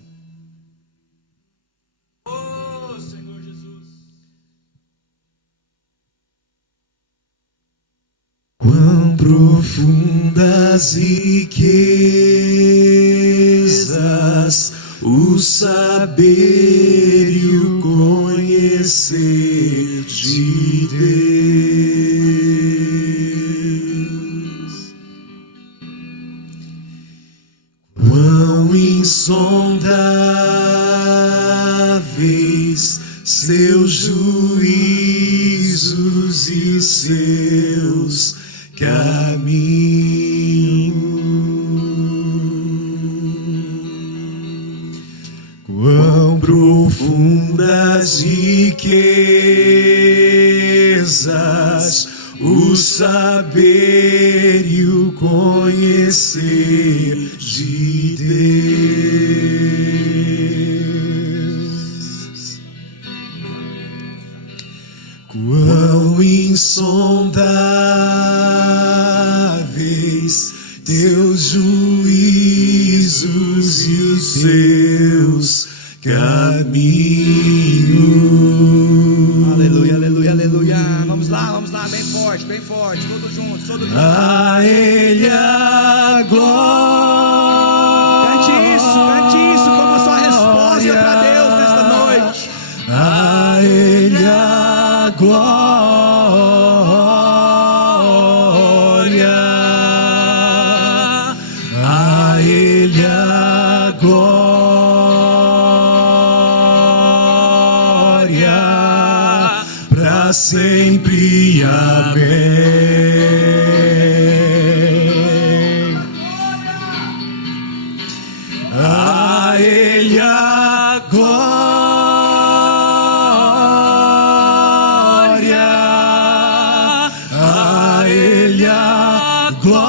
Quão profundas riquezas o saber e o conhecer de Deus. Quão insondáveis seus juízos e seus caminhos. Quão profundas riquezas o saber e o conhecer de Deus. Quão insondáveis teus juízos e os seus caminhos. Aleluia, aleluia, aleluia. Vamos lá, bem forte, todos juntos, todos juntos. A Ele a glória. Cante isso como a sua resposta para Deus nesta noite. A Ele a glória, a Ele a glória, para sempre, amém. A Ele a glória, a Ele a glória,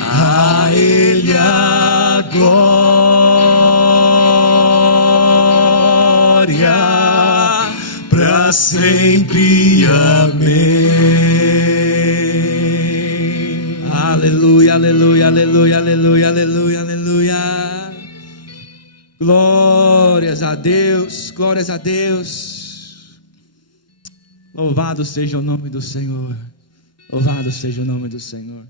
a Ele a glória, para sempre, amém. Aleluia, aleluia, aleluia, aleluia, aleluia, aleluia. Glórias a Deus, glórias a Deus. Louvado seja o nome do Senhor. Louvado seja o nome do Senhor.